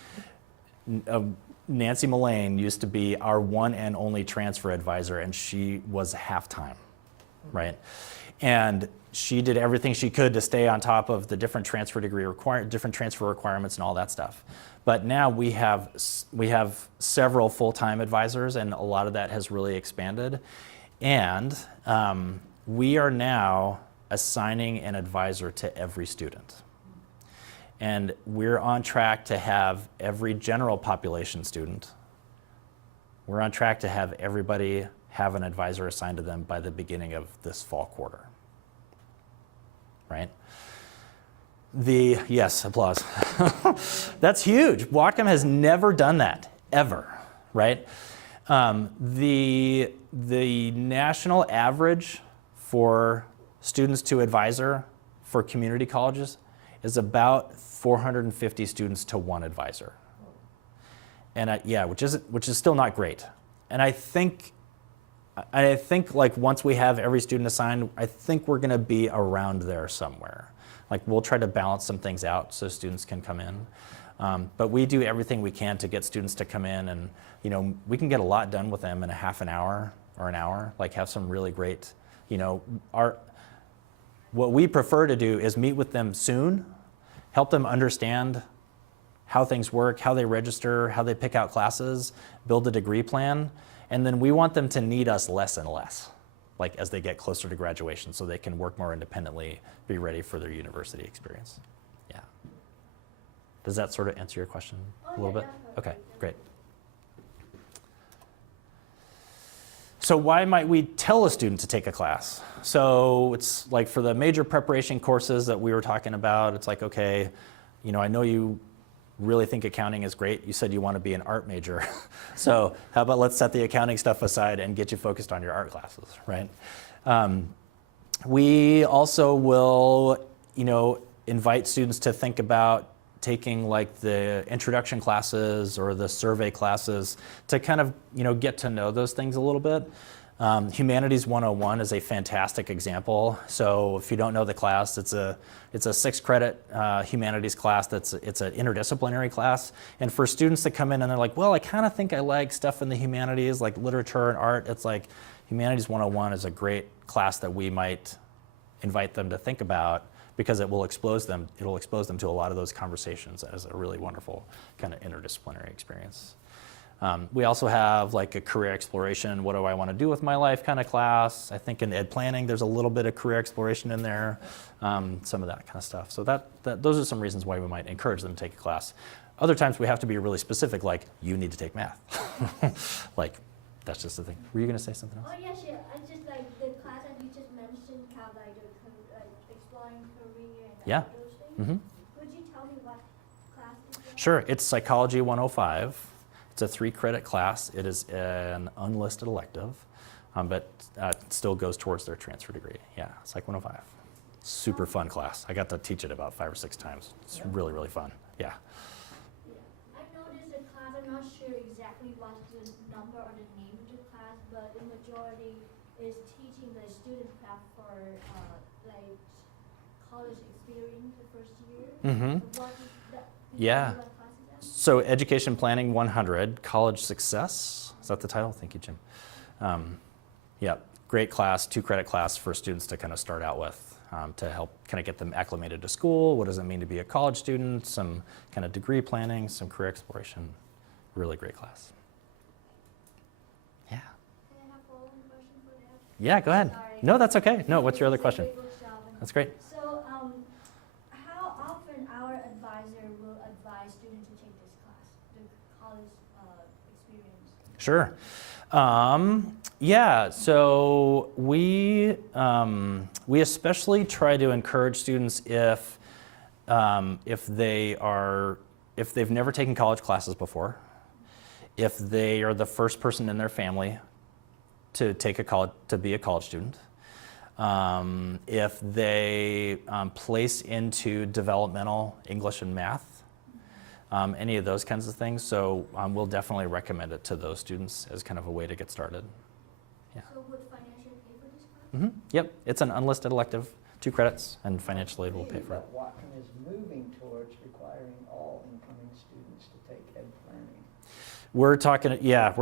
Nancy Mullane used to be our one and only transfer advisor, and she was half-time, right? And she did everything she could to stay on top of the different transfer requirements and all that stuff. But now we have several full-time advisors, and a lot of that has really expanded. And we are now assigning an advisor to every student. And we're on track to have every general population student. We're on track to have everybody have an advisor assigned to them by the beginning of this fall quarter. Right? Yes, applause. That's huge. Whatcom has never done that, ever, right? The national average for students to advisor for community colleges is about 450 students to one advisor. And yeah, which is still not great. And I think like once we have every student assigned, I think we're going to be around there somewhere. Like we'll try to balance some things out so students can come in. But we do everything we can to get students to come in, and we can get a lot done with them in a half an hour or an hour, like have some really great, what we prefer to do is meet with them soon, help them understand how things work, how they register, how they pick out classes, build a degree plan, and then we want them to need us less and less, like as they get closer to graduation, so they can work more independently, be ready for their university experience. Yeah. Does that sort of answer your question a little bit? Okay, great. So why might we tell a student to take a class? So it's like for the major preparation courses that we were talking about, it's like, okay, I know you really think accounting is great. You said you want to be an art major. So how about let's set the accounting stuff aside and get you focused on your art classes, right? We also will, invite students to think about taking like the introduction classes or the survey classes to kind of, get to know those things a little bit. Humanities 101 is a fantastic example. So if you don't know the class, it's a 6-credit humanities class. It's an interdisciplinary class. And for students that come in and they're like, well, I kind of think I like stuff in the humanities, like literature and art. It's like Humanities 101 is a great class that we might invite them to think about, because it will expose them. It'll expose them to a lot of those conversations as a really wonderful kind of interdisciplinary experience. We also have like a career exploration, what do I want to do with my life kind of class. I think in ed planning, there's a little bit of career exploration in there, some of that kind of stuff. So those are some reasons why we might encourage them to take a class. Other times we have to be really specific, like you need to take math. Like that's just the thing. Were you going to say something else? Oh yeah, sure. I just like the class that you just mentioned, kind of like exploring career and Yeah. all those things. Mm-hmm. Could you tell me what class is that? Sure, it's Psychology 105. It's a 3-credit class. It is an unlisted elective, but it still goes towards their transfer degree. Yeah, Psych 105. Super fun class. I got to teach it about 5 or 6 times. It's really, really fun. Yeah. Yeah. I noticed the class, I'm not sure exactly what's the number or the name of the class, but the majority is teaching the student prep for like college experience the first year. Mm-hmm. What is that? Yeah. What class is that? So Education Planning 100, College Success. Is that the title? Thank you, Jim. Yeah, great class, 2-credit class for students to kind of start out with, to help kind of get them acclimated to school. What does it mean to be a college student? Some kind of degree planning, some career exploration. Really great class. Yeah. Can I have a follow-up question for that? Yeah, go ahead. Sorry. No, that's okay. No, what's your other It's a question? great workshop and- That's great. So, how often our advisor will advise students to take this class, the college experience? Sure. Yeah, so we especially try to encourage students if they've never taken college classes before, if they are the first person in their family to be a college student, if they place into developmental English and math, any of those kinds of things. So we'll definitely recommend it to those students as kind of a way to get started. Yeah. So would financially pay for this class? Mm-hmm. Yep, it's an unlisted elective, 2 credits, and financially we'll pay for it. But Whatcom is moving towards requiring all incoming students to take ed planning. We're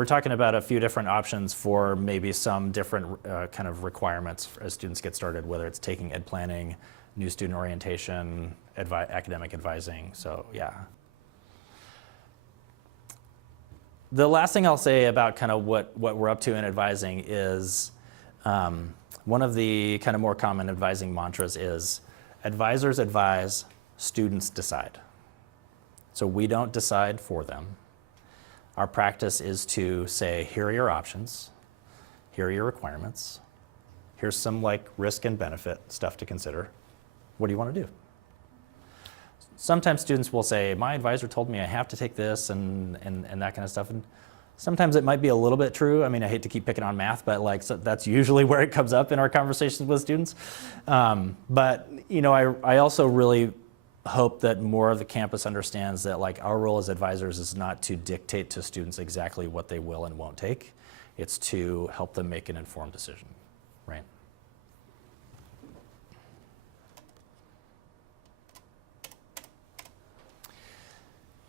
talking about a few different options for maybe some different kind of requirements as students get started, whether it's taking ed planning, new student orientation, academic advising, so yeah. The last thing I'll say about kind of what we're up to in advising is one of the kind of more common advising mantras is advisors advise, students decide. So we don't decide for them. Our practice is to say, here are your options, here are your requirements, here's some like risk and benefit stuff to consider. What do you want to do? Sometimes students will say, my advisor told me I have to take this and that kind of stuff. And sometimes it might be a little bit true. I mean, I hate to keep picking on math, but like so that's usually where it comes up in our conversations with students. But I also really hope that more of the campus understands that like our role as advisors is not to dictate to students exactly what they will and won't take. It's to help them make an informed decision, right?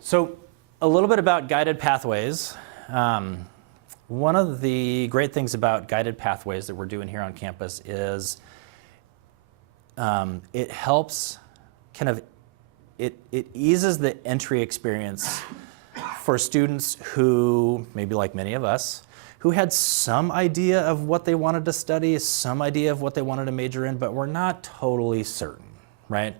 So a little bit about guided pathways. One of the great things about guided pathways that we're doing here on campus is it helps kind of, it eases the entry experience for students who, maybe like many of us, who had some idea of what they wanted to study, some idea of what they wanted to major in, but were not totally certain, right?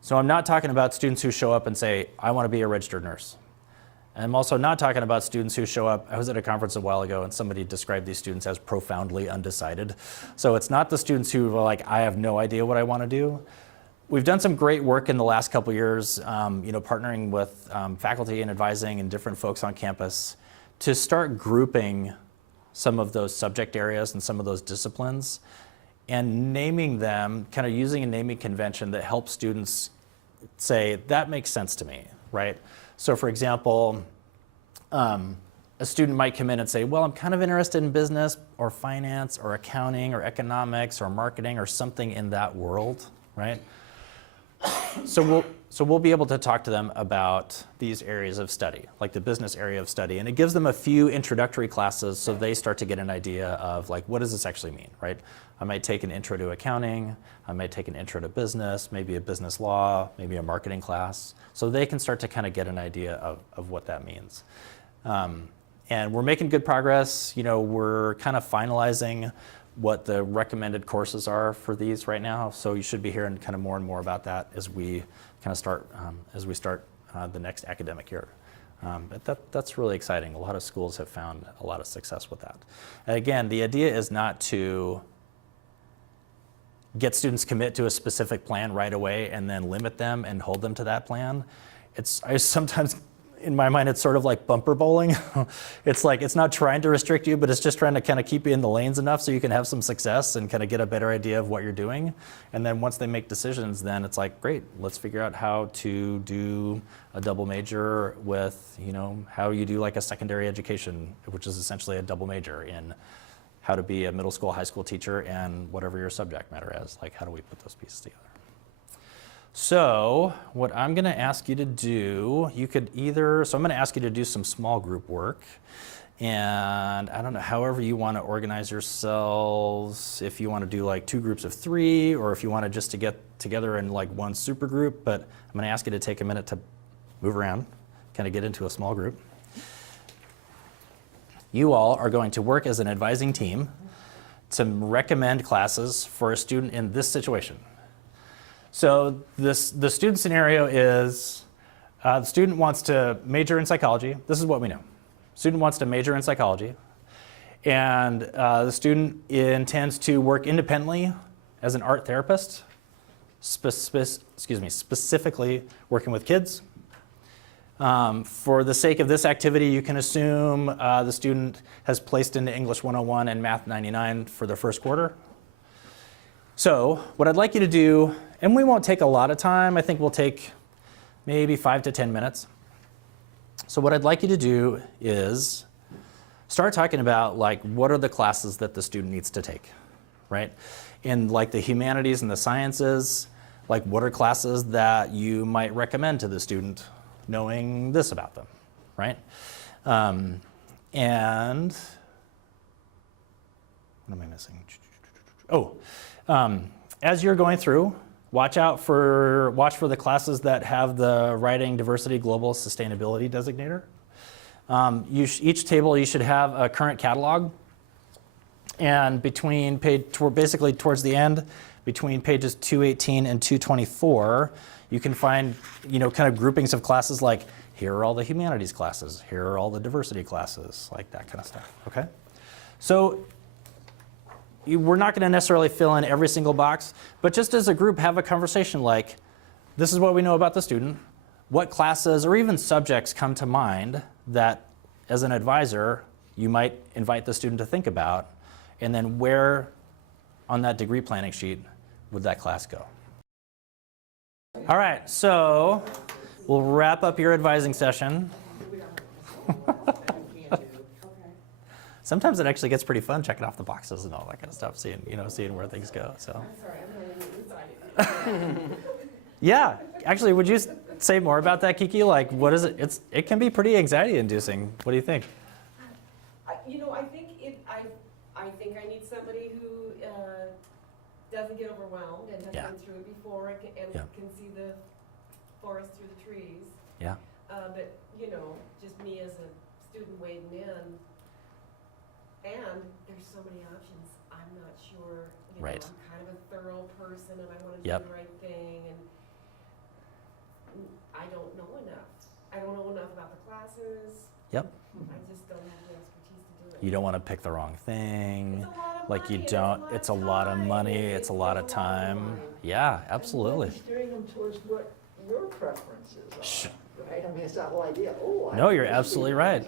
So I'm not talking about students who show up and say, I want to be a registered nurse. I'm also not talking about students who show up. I was at a conference a while ago and somebody described these students as profoundly undecided. So it's not the students who are like, I have no idea what I want to do. We've done some great work in the last couple years, partnering with faculty and advising and different folks on campus to start grouping some of those subject areas and some of those disciplines and naming them, kind of using a naming convention that helps students say, that makes sense to me, right? So for example, a student might come in and say, well, I'm kind of interested in business or finance or accounting or economics or marketing or something in that world, right? So we'll be able to talk to them about these areas of study, like the business area of study, and it gives them a few introductory classes so they start to get an idea of like, what does this actually mean, right? I might take an intro to accounting, I might take an intro to business, maybe a business law, maybe a marketing class, so they can start to kind of get an idea of what that means. And we're making good progress. We're kind of finalizing what the recommended courses are for these right now. So you should be hearing kind of more and more about that as we kind of start, the next academic year. But that's really exciting. A lot of schools have found a lot of success with that. And again, the idea is not to get students commit to a specific plan right away and then limit them and hold them to that plan. I sometimes, in my mind, it's sort of like bumper bowling. It's like, it's not trying to restrict you, but it's just trying to kind of keep you in the lanes enough so you can have some success and kind of get a better idea of what you're doing. And then once they make decisions, then it's like, great, let's figure out how to do a double major with, how you do like a secondary education, which is essentially a double major in how to be a middle school, high school teacher and whatever your subject matter is. Like, how do we put those pieces together? So what I'm going to ask you to do, I'm going to ask you to do some small group work. And I don't know, however you want to organize yourselves, if you want to do like 2 groups of 3, or if you want to just to get together in like one super group. But I'm going to ask you to take a minute to move around, kind of get into a small group. You all are going to work as an advising team to recommend classes for a student in this situation. So the student scenario is the student wants to major in psychology. This is what we know. Student wants to major in psychology. And the student intends to work independently as an art therapist, specifically working with kids. For the sake of this activity, you can assume the student has placed into English 101 and Math 99 for their first quarter. So what I'd like you to do, and we won't take a lot of time, I think we'll take maybe 5 to 10 minutes. So what I'd like you to do is start talking about like what are the classes that the student needs to take, right? In like the humanities and the sciences, like what are classes that you might recommend to the student knowing this about them, right? And what am I missing? As you're going through, watch for the classes that have the writing diversity global sustainability designator. Each table you should have a current catalog, and basically towards the end, between pages 218 and 224, you can find kind of groupings of classes like here are all the humanities classes, here are all the diversity classes, like that kind of stuff. Okay, so we're not going to necessarily fill in every single box, but just as a group, have a conversation like, this is what we know about the student, what classes or even subjects come to mind that, as an advisor, you might invite the student to think about, and then where on that degree planning sheet would that class go? All right, so we'll wrap up your advising session. Sometimes it actually gets pretty fun checking off the boxes and all that kind of stuff, seeing where things go. So. I'm sorry, I'm really excited. Yeah, actually, would you say more about that, Kiki? Like, what is it? It can be pretty anxiety-inducing. What do you think? I think I need somebody who doesn't get overwhelmed and has Yeah. been through it before and Yeah. can see the forest through the trees. Yeah. But, just me as a student wading in, and there's so many options. I'm not sure, Right. I'm kind of a thorough person and I want to Yep. do the right thing, and I don't know enough. I don't know enough about the classes. Yep. I just don't have the expertise to do it. You don't want to pick the wrong thing. It's a lot of Like you money, don't. It's a lot of time. money. It's a lot of It's a lot of time. money. Yeah, absolutely. And steering them towards what your preferences Sh- are, right? I mean, it's that whole idea, No, you're absolutely right.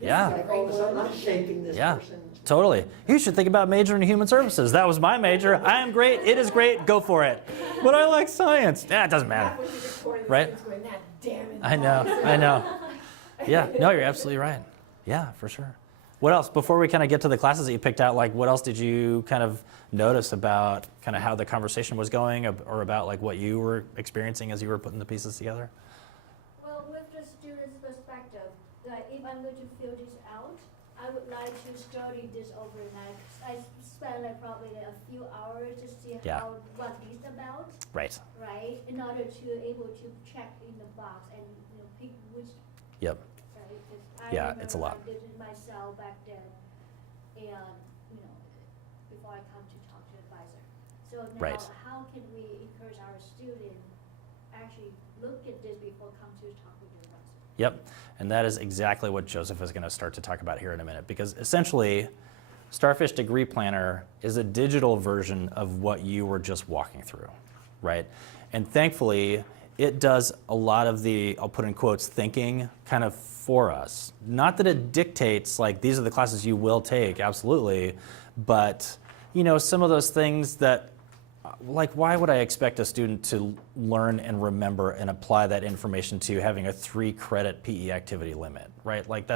Yeah. Like all of a sudden, I'm shaping this Yeah. person's. Totally. You should think about majoring in human services. That was my major. I am great. It is great. Go for it. But I like science. Yeah, it doesn't matter. Halfway through the course, the Right? student's going, "God damn it." I know. Yeah, no, you're absolutely right. Yeah, for sure. What else? Before we kind of get to the classes that you picked out, like what else did you kind of notice about kind of how the conversation was going or about like what you were experiencing as you were putting the pieces together? Well, with the student's perspective, like if I'm going to fill this out, I would like to study this overnight. I spend like probably a few hours to see Yeah. what it's about, Right. right? In order to able to check in the box and pick which, Yep. right? 'Cause I Yeah, it's a remember lot. I did it myself back then, and before I come to talk to advisor. So now, Right. how can we encourage our student actually look at this before come to talk with the advisor? Yep. And that is exactly what Joseph is going to start to talk about here in a minute, because essentially, Starfish Degree Planner is a digital version of what you were just walking through, right? And thankfully, it does a lot of the, I'll put in quotes, thinking kind of for us. Not that it dictates, like, these are the classes you will take, absolutely, but, some of those things that, like, why would I expect a student to learn and remember and apply that information to having a 3-credit PE activity limit, right? Like,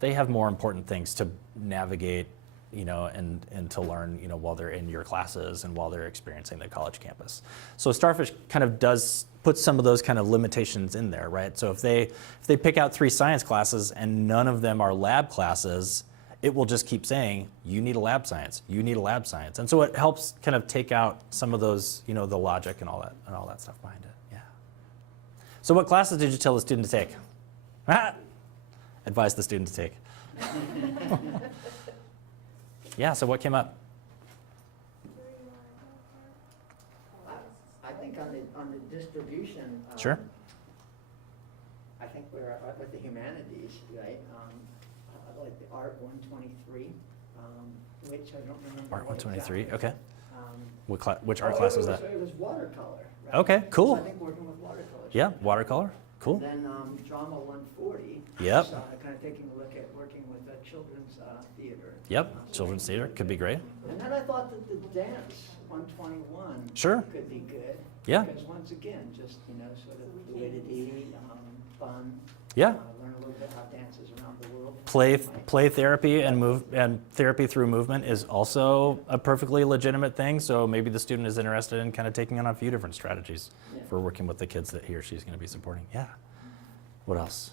they have more important things to navigate, and to learn, while they're in your classes and while they're experiencing the college campus. So Starfish kind of does put some of those kind of limitations in there, right? So if they pick out 3 science classes and none of them are lab classes, it will just keep saying, you need a lab science, you need a lab science. And so it helps kind of take out some of those, the logic and all that stuff behind it, yeah. So what classes did you tell the student to take? Advise the student to take. Yeah, so what came up? I think on the distribution. Sure. I think we're with the humanities, right? Like the Art 123, which I don't remember. Art what 123, exactly. okay. Which art class was that? It was watercolor. Right? Okay, cool. I think working with watercolors. Yeah, watercolor, cool. Then Drama 140. Yep. Kind of taking a look at working with children's theater. Yep, children's theater could be great. And then I thought that the dance 121 Sure. could be good. Yeah. Because once again, just sort of fluidity, fun. Yeah. Learn a little bit how dances around the world. Play therapy and therapy through movement is also a perfectly legitimate thing. So maybe the student is interested in kind of taking on a few different strategies for working with the kids that he or she's going to be supporting. Yeah. What else?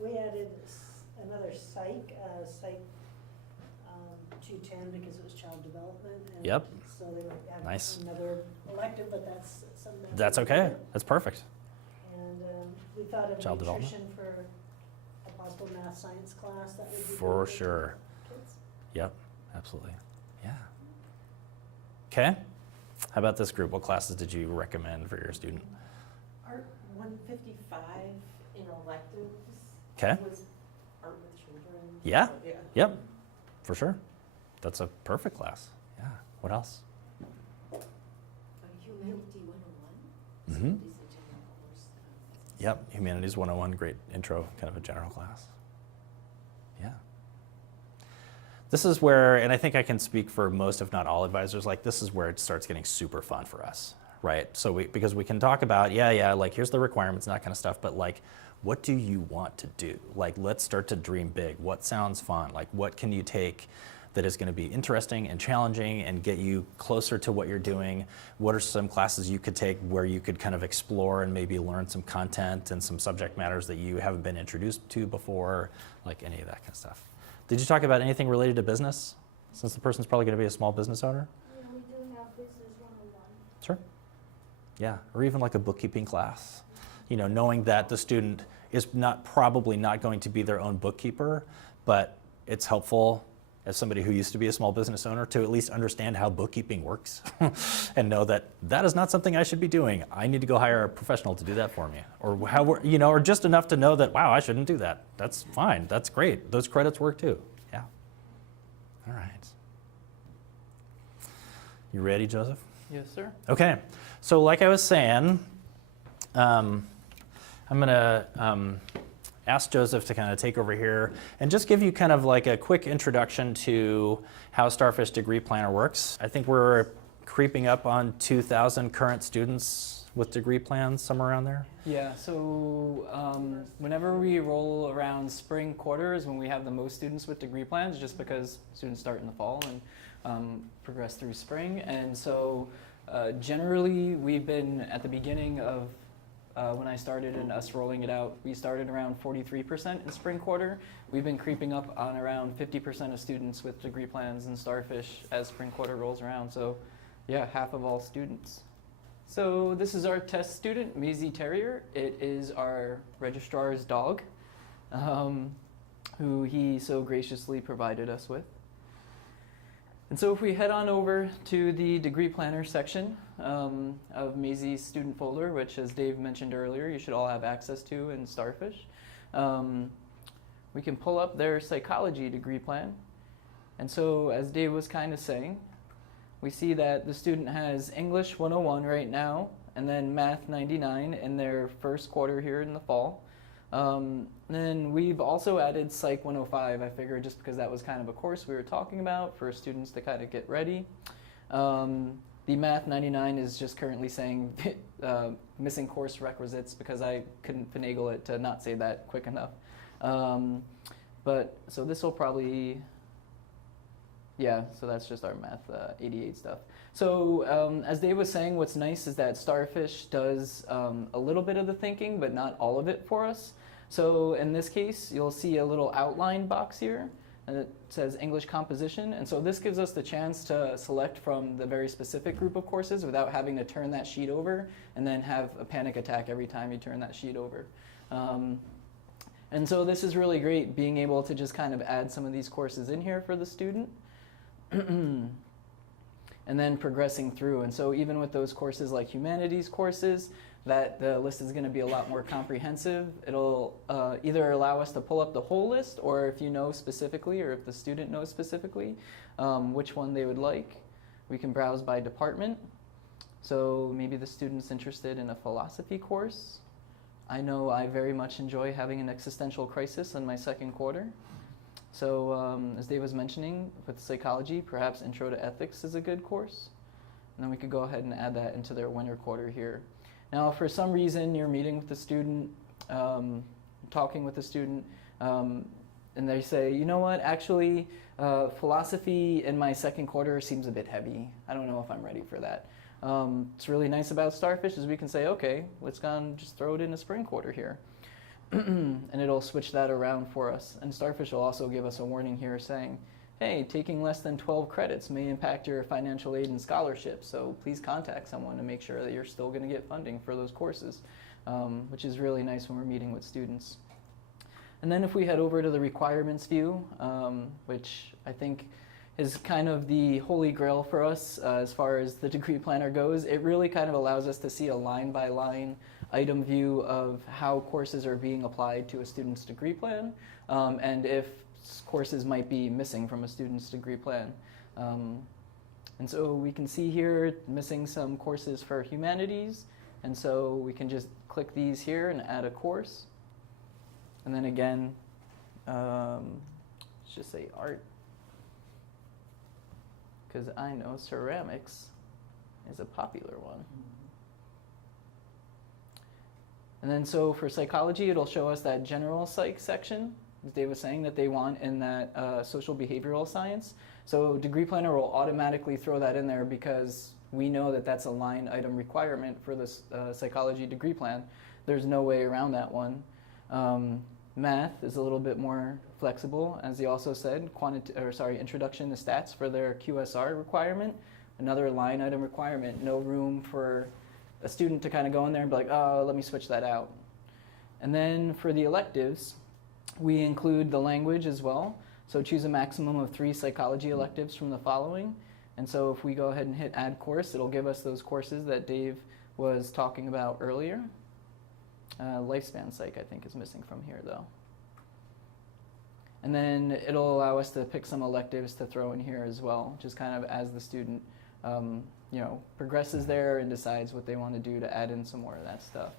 We added another psych 210 because it was child development. And Yep. So they would have Nice. another elective, but that's something. That's okay. That's perfect. And we thought of Child development. nutrition for a possible math science class that would be. For good sure. kids. Yep, absolutely. Yeah. Okay. How about this group? What classes did you recommend for your student? Art 155 in electives. Okay. Was art with children. Yeah. So, yeah. Yep, for sure. That's a perfect class. Yeah. What else? Humanity 101. Mhm. So this is a general course. Yep, Humanities 101, great intro, kind of a general class. Yeah. This is where, and I think I can speak for most, if not all advisors, like this is where it starts getting super fun for us, right? So because we can talk about, yeah, like here's the requirements and that kind of stuff, but like, what do you want to do? Like, let's start to dream big. What sounds fun? Like, what can you take that is going to be interesting and challenging and get you closer to what you're doing? What are some classes you could take where you could kind of explore and maybe learn some content and some subject matters that you haven't been introduced to before, like any of that kind of stuff. Did you talk about anything related to business, since the person's probably going to be a small business owner? Yeah, we do have business 101. Sure. Yeah, or even like a bookkeeping class. You know, knowing that the student is probably not going to be their own bookkeeper, but it's helpful as somebody who used to be a small business owner to at least understand how bookkeeping works and know that that is not something I should be doing. I need to go hire a professional to do that for me. Or or just enough to know that, wow, I shouldn't do that. That's fine. That's great. Those credits work too. Yeah. All right. You ready, Joseph? Yes, sir. Okay. So like I was saying, I'm going to ask Joseph to kind of take over here and just give you kind of like a quick introduction to how Starfish Degree Planner works. I think we're creeping up on 2,000 current students with degree plans, somewhere around there. Yeah, so whenever we roll around spring quarter is when we have the most students with degree plans, just because students start in the fall and progress through spring. And so generally we've been at the beginning of when I started and us rolling it out, we started around 43% in spring quarter. We've been creeping up on around 50% of students with degree plans in Starfish as spring quarter rolls around. So yeah, half of all students. So this is our test student, Maisie Terrier. It is our registrar's dog, who he so graciously provided us with. And so if we head on over to the degree planner section of Maisie's student folder, which as Dave mentioned earlier, you should all have access to in Starfish, we can pull up their psychology degree plan. And so as Dave was kind of saying, we see that the student has English 101 right now, and then Math 99 in their first quarter here in the fall. Then we've also added Psych 105, I figured, just because that was kind of a course we were talking about for students to kind of get ready. The Math 99 is just currently saying missing course requisites because I couldn't finagle it to not say that quick enough. But so this will probably, yeah, so that's just our Math 88 stuff. So as Dave was saying, what's nice is that Starfish does a little bit of the thinking, but not all of it for us. So in this case, you'll see a little outline box here, and it says English composition. And so this gives us the chance to select from the very specific group of courses without having to turn that sheet over and then have a panic attack every time you turn that sheet over. And so this is really great, being able to just kind of add some of these courses in here for the student. And then progressing through. And so even with those courses like humanities courses, that the list is going to be a lot more comprehensive. It'll either allow us to pull up the whole list, or if you know specifically, or if the student knows specifically which one they would like, we can browse by department. So maybe the student's interested in a philosophy course. I know I very much enjoy having an existential crisis in my second quarter. So as Dave was mentioning, with psychology, perhaps Intro to Ethics is a good course. And then we could go ahead and add that into their winter quarter here. Now, if for some reason you're meeting with the student, talking with the student, and they say, you know what, actually, philosophy in my second quarter seems a bit heavy. I don't know if I'm ready for that. What's really nice about Starfish is we can say, okay, let's go and just throw it in a spring quarter here. And it'll switch that around for us. And Starfish will also give us a warning here saying, hey, taking less than 12 credits may impact your financial aid and scholarship, so please contact someone to make sure that you're still going to get funding for those courses, which is really nice when we're meeting with students. And then if we head over to the requirements view, which I think is kind of the holy grail for us as far as the degree planner goes, it really kind of allows us to see a line-by-line item view of how courses are being applied to a student's degree plan, and if courses might be missing from a student's degree plan. And so we can see here missing some courses for humanities, and so we can just click these here and add a course. And then again, let's just say art, because I know ceramics is a popular one. And then so for psychology, it'll show us that general psych section, as Dave was saying, that they want in that social behavioral science. So Degree Planner will automatically throw that in there because we know that that's a line item requirement for this psychology degree plan. There's no way around that one. Math is a little bit more flexible, as he also said, introduction to stats for their QSR requirement, another line item requirement, no room for a student to kind of go in there and be like, oh, let me switch that out. And then for the electives, we include the language as well. So choose a maximum of 3 psychology electives from the following. And so if we go ahead and hit add course, it'll give us those courses that Dave was talking about earlier. Lifespan psych, I think, is missing from here though. And then it'll allow us to pick some electives to throw in here as well, just kind of as the student progresses there and decides what they want to do to add in some more of that stuff.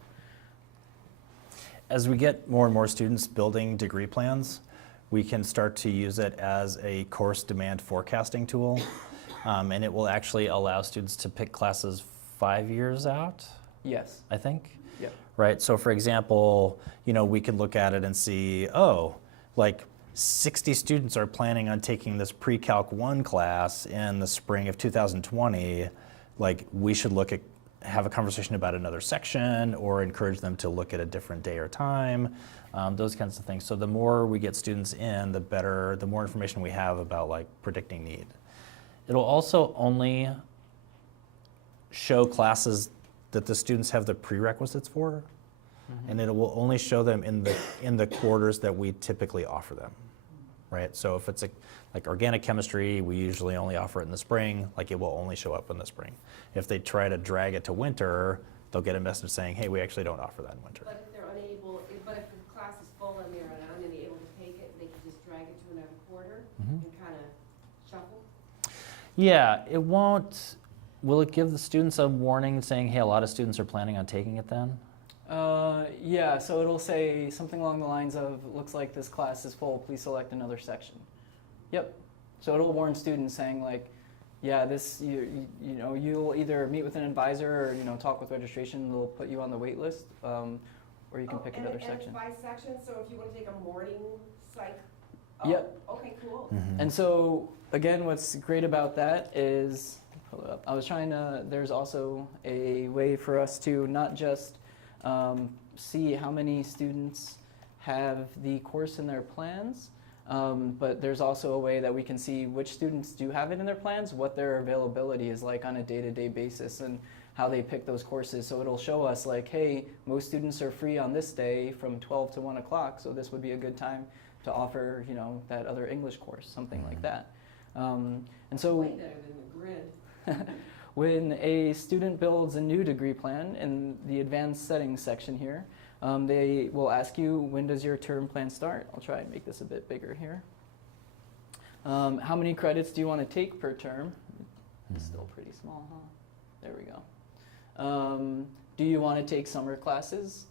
As we get more and more students building degree plans, we can start to use it as a course demand forecasting tool. And it will actually allow students to pick classes 5 years out, Yes. I think. Yep. Right, so for example, we could look at it and see, oh, like 60 students are planning on taking this pre-calc 1 class in the spring of 2020. Like, we should have a conversation about another section or encourage them to look at a different day or time, those kinds of things. So the more we get students in, the better, the more information we have about like predicting need. It'll also only show classes that the students have the prerequisites for, and it will only show them in the quarters that we typically offer them, right? So if it's like organic chemistry, we usually only offer it in the spring, like it will only show up in the spring. If they try to drag it to winter, they'll get a message saying, hey, we actually don't offer that in winter. But if they're unable, but if the class is full and they're unable to take it, they can just drag it to another quarter and kind of shuffle? Yeah, it won't. Will it give the students a warning saying, hey, a lot of students are planning on taking it then? Yeah, so it'll say something along the lines of, looks like this class is full, please select another section. Yep. So it'll warn students saying like, yeah, this, you'll either meet with an advisor or, talk with registration, they'll put you on the wait list, or you can pick another section. And by section, so if you want to take a morning psych? Yep. Okay, cool. And so, again, what's great about that is, pull it up. There's also a way for us to not just see how many students have the course in their plans, but there's also a way that we can see which students do have it in their plans, what their availability is like on a day-to-day basis, and how they pick those courses. So it'll show us like, hey, most students are free on this day from 12 to 1 o'clock, so this would be a good time to offer, that other English course, something like that. And so Way better than the grid. when a student builds a new degree plan in the advanced settings section here, they will ask you, when does your term plan start? I'll try and make this a bit bigger here. How many credits do you want to take per term? It's still pretty small, huh? There we go. Do you want to take summer classes?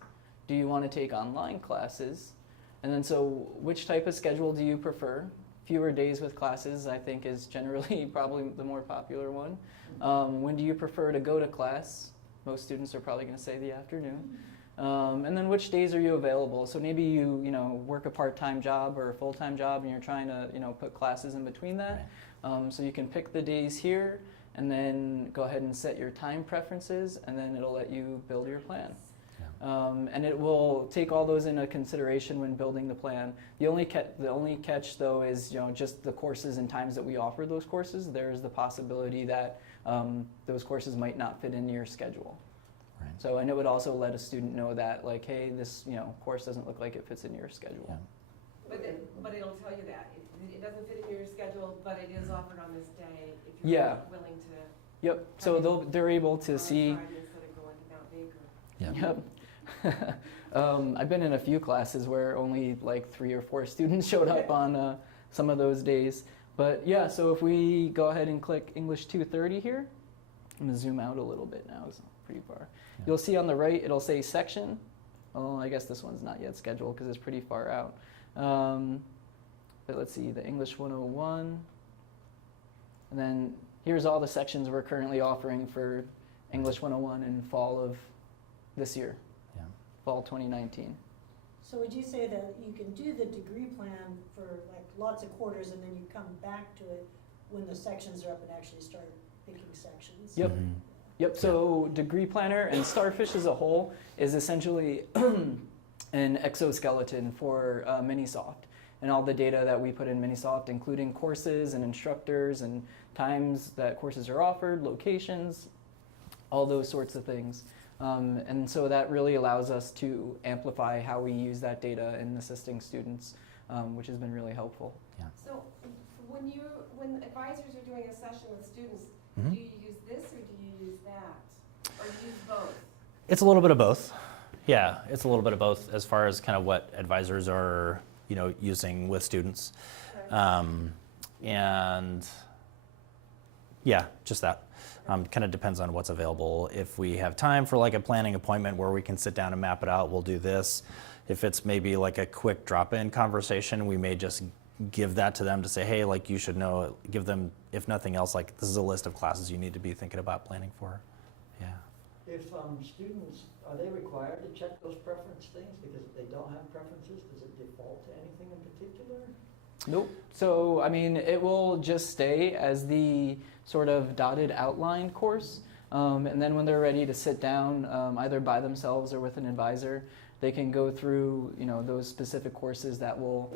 Do you want to take online classes? And then so which type of schedule do you prefer? Fewer days with classes, I think, is generally probably the more popular one. When do you prefer to go to class? Most students are probably going to say the afternoon. And then which days are you available? So maybe you work a part-time job or a full-time job and you're trying to put classes in between that. So you can pick the days here and then go ahead and set your time preferences, and then it'll let you build your plan. And it will take all those into consideration when building the plan. The only catch though is just the courses and times that we offer those courses. There's the possibility that those courses might not fit into your schedule. Right. So, and it would also let a student know that like, hey, this course doesn't look like it fits into your schedule. Yeah. But it'll tell you that. It doesn't fit in your schedule, but it is offered on this day if Yeah. you're willing to. Yep. So they're able to see. Instead of going to Mount Baker. Yep. I've been in a few classes where only like 3 or 4 students showed up on some of those days. But yeah, so if we go ahead and click English 230 here, I'm going to zoom out a little bit now, it's pretty far. Yeah. You'll see on the right, it'll say section. Oh, I guess this one's not yet scheduled because it's pretty far out. But let's see, the English 101. And then here's all the sections we're currently offering for English 101 in fall of this year. Yeah. fall 2019. So would you say that you can do the degree plan for like lots of quarters and then you come back to it when the sections are up and actually start picking sections? Yep. Mhm. Yep, so Degree Planner and Starfish as a whole is essentially an exoskeleton for Minisoft and all the data that we put in Minisoft, including courses and instructors and times that courses are offered, locations, all those sorts of things. And so that really allows us to amplify how we use that data in assisting students, which has been really helpful. So when advisors are doing a session with students, Mhm. do you use this or do you use that? Or use both? It's a little bit of both. Yeah, it's a little bit of both as far as kind of what advisors are, using with students. Okay. And yeah, just that. Kind of depends on what's available. If we have time for like a planning appointment where we can sit down and map it out, we'll do this. If it's maybe like a quick drop-in conversation, we may just give that to them to say, hey, like you should know, give them, if nothing else, like this is a list of classes you need to be thinking about planning for. Yeah. If students, are they required to check those preference things? Because if they don't have preferences, does it default to anything in particular? Nope. So, I mean, it will just stay as the sort of dotted outline course. And then when they're ready to sit down, either by themselves or with an advisor, they can go through, those specific courses that will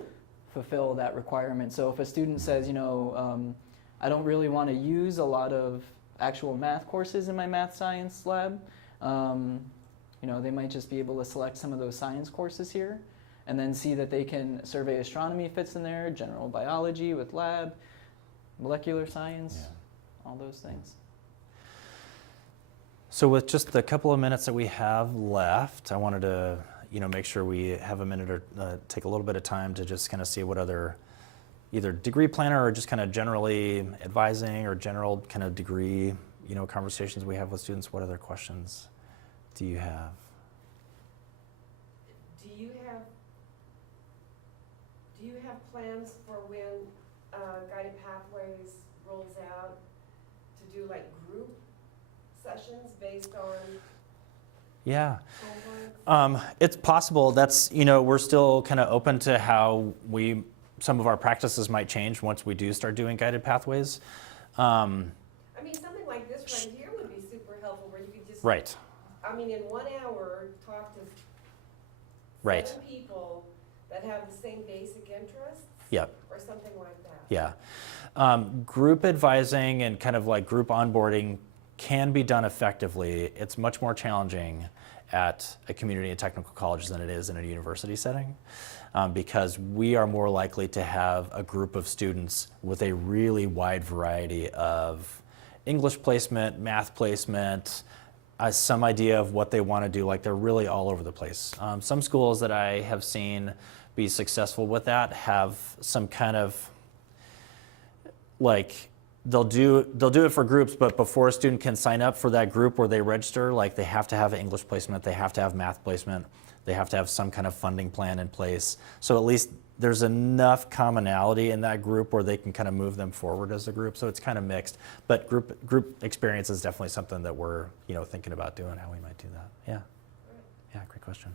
fulfill that requirement. So if a student says, I don't really want to use a lot of actual math courses in my math science lab, they might just be able to select some of those science courses here and then see that they can survey astronomy fits in there, general biology with lab, molecular science, all those things. So with just the couple of minutes that we have left, I wanted to, make sure we have a minute or take a little bit of time to just kind of see what other either degree planner or just kind of generally advising or general kind of degree, conversations we have with students. What other questions do you have? Do you have plans for when Guided Pathways rolls out to do like group sessions based on Yeah. homework? It's possible. That's, we're still kind of open to how some of our practices might change once we do start doing guided pathways. I mean, something like this right here would be super helpful where you could just, Right. I mean, in 1 hour, talk to Right. 7 people that have the same basic interests. Yep. Or something like that. Yeah. Group advising and kind of like group onboarding can be done effectively. It's much more challenging at a community and technical college than it is in a university setting, because we are more likely to have a group of students with a really wide variety of English placement, math placement, some idea of what they want to do. Like they're really all over the place. Some schools that I have seen be successful with that have some kind of like they'll do it for groups, but before a student can sign up for that group where they register, like they have to have English placement, they have to have math placement, they have to have some kind of funding plan in place. So at least there's enough commonality in that group where they can kind of move them forward as a group. So it's kind of mixed, but group experience is definitely something that we're thinking about doing, how we might do that. Yeah. Yeah, great question.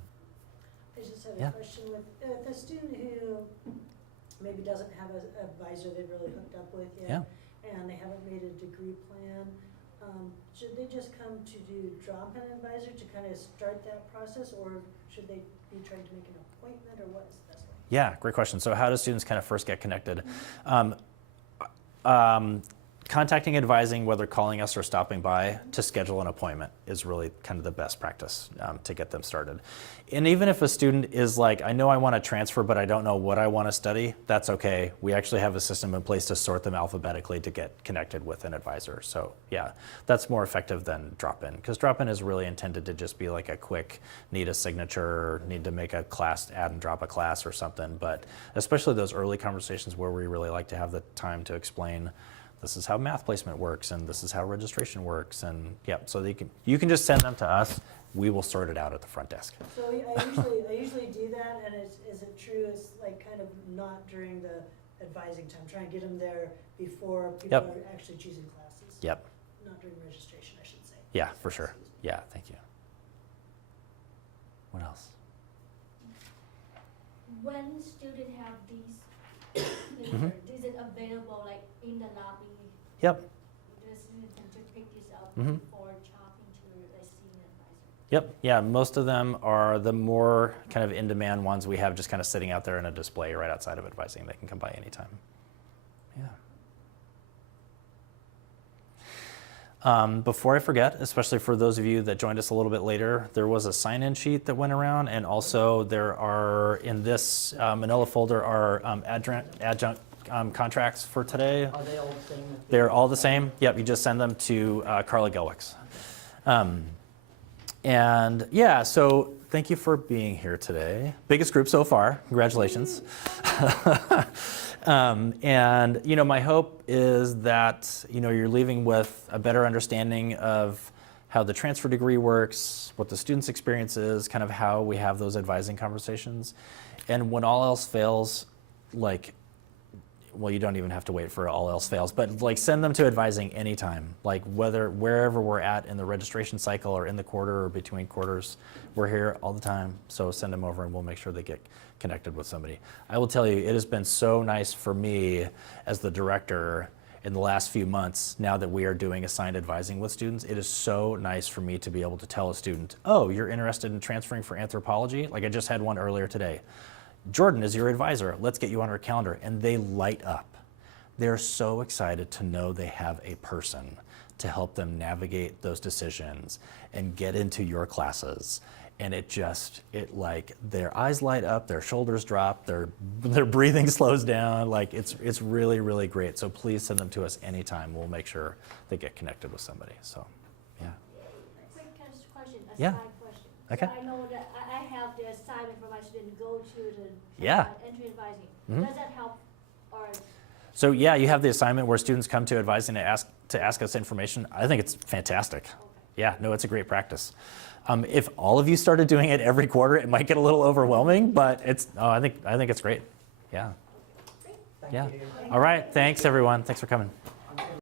I just had Yeah. a question with the student who maybe doesn't have an advisor they've really hooked up with yet. Yeah. And they haven't made a degree plan. Should they just come to do drop-in advisor to kind of start that process, or should they be trying to make an appointment, or what is the best way? Yeah, great question. So how do students kind of first get connected? Contacting advising, whether calling us or stopping by to schedule an appointment is really kind of the best practice to get them started. And even if a student is like, I know I want to transfer, but I don't know what I want to study, that's okay. We actually have a system in place to sort them alphabetically to get connected with an advisor. So yeah, that's more effective than drop-in, because drop-in is really intended to just be like a quick, need a signature, need to make a class, add and drop a class or something. But especially those early conversations where we really like to have the time to explain this is how math placement works, and this is how registration works, and yeah, so you can just send them to us. We will sort it out at the front desk. So I usually do that, and is it true it's like kind of not during the advising time, trying to get them there before people are actually choosing classes? Yep. Not during registration, I should say. Yeah, for sure. Yeah, thank you. What else? when students have these Mhm. is it available like in the lobby? Yep. The student can just pick this up Mhm. for talking to the senior advisor. Yep, yeah, most of them are the more kind of in-demand ones we have just kind of sitting out there in a display right outside of advising. They can come by anytime. Yeah. Before I forget, especially for those of you that joined us a little bit later, there was a sign-in sheet that went around, and also there are, in this manila folder, are adjunct contracts for today. Are they all the same? They're all the same. Yep, you just send them to Carla Gelwicks. And yeah, so thank you for being here today. Biggest group so far. Congratulations. And you know, my hope is that you're leaving with a better understanding of how the transfer degree works, what the student's experience is, kind of how we have those advising conversations. And when all else fails, well, you don't even have to wait for all else fails, but send them to advising anytime. Wherever we're at in the registration cycle or in the quarter or between quarters, we're here all the time. So send them over and we'll make sure they get connected with somebody. I will tell you, it has been so nice for me as the director in the last few months, now that we are doing assigned advising with students. It is so nice for me to be able to tell a student, oh, you're interested in transferring for anthropology? Like I just had one earlier today. Jordan is your advisor. Let's get you on our calendar. And they light up. They're so excited to know they have a person to help them navigate those decisions and get into your classes. And their eyes light up, their shoulders drop, their breathing slows down. It's really, really great. So please send them to us anytime. We'll make sure they get connected with somebody. So, yeah. Quick question, a Yeah. side question. Okay. So I know that I have the assignment for my student go to the Yeah. entry advising. Mhm. Does that help or? So yeah, you have the assignment where students come to advising to ask us information. I think it's fantastic. Okay. Yeah, no, it's a great practice. If all of you started doing it every quarter, it might get a little overwhelming, but I think it's great. Yeah. Thank Yeah. you. All right. Thanks everyone. Thanks for coming.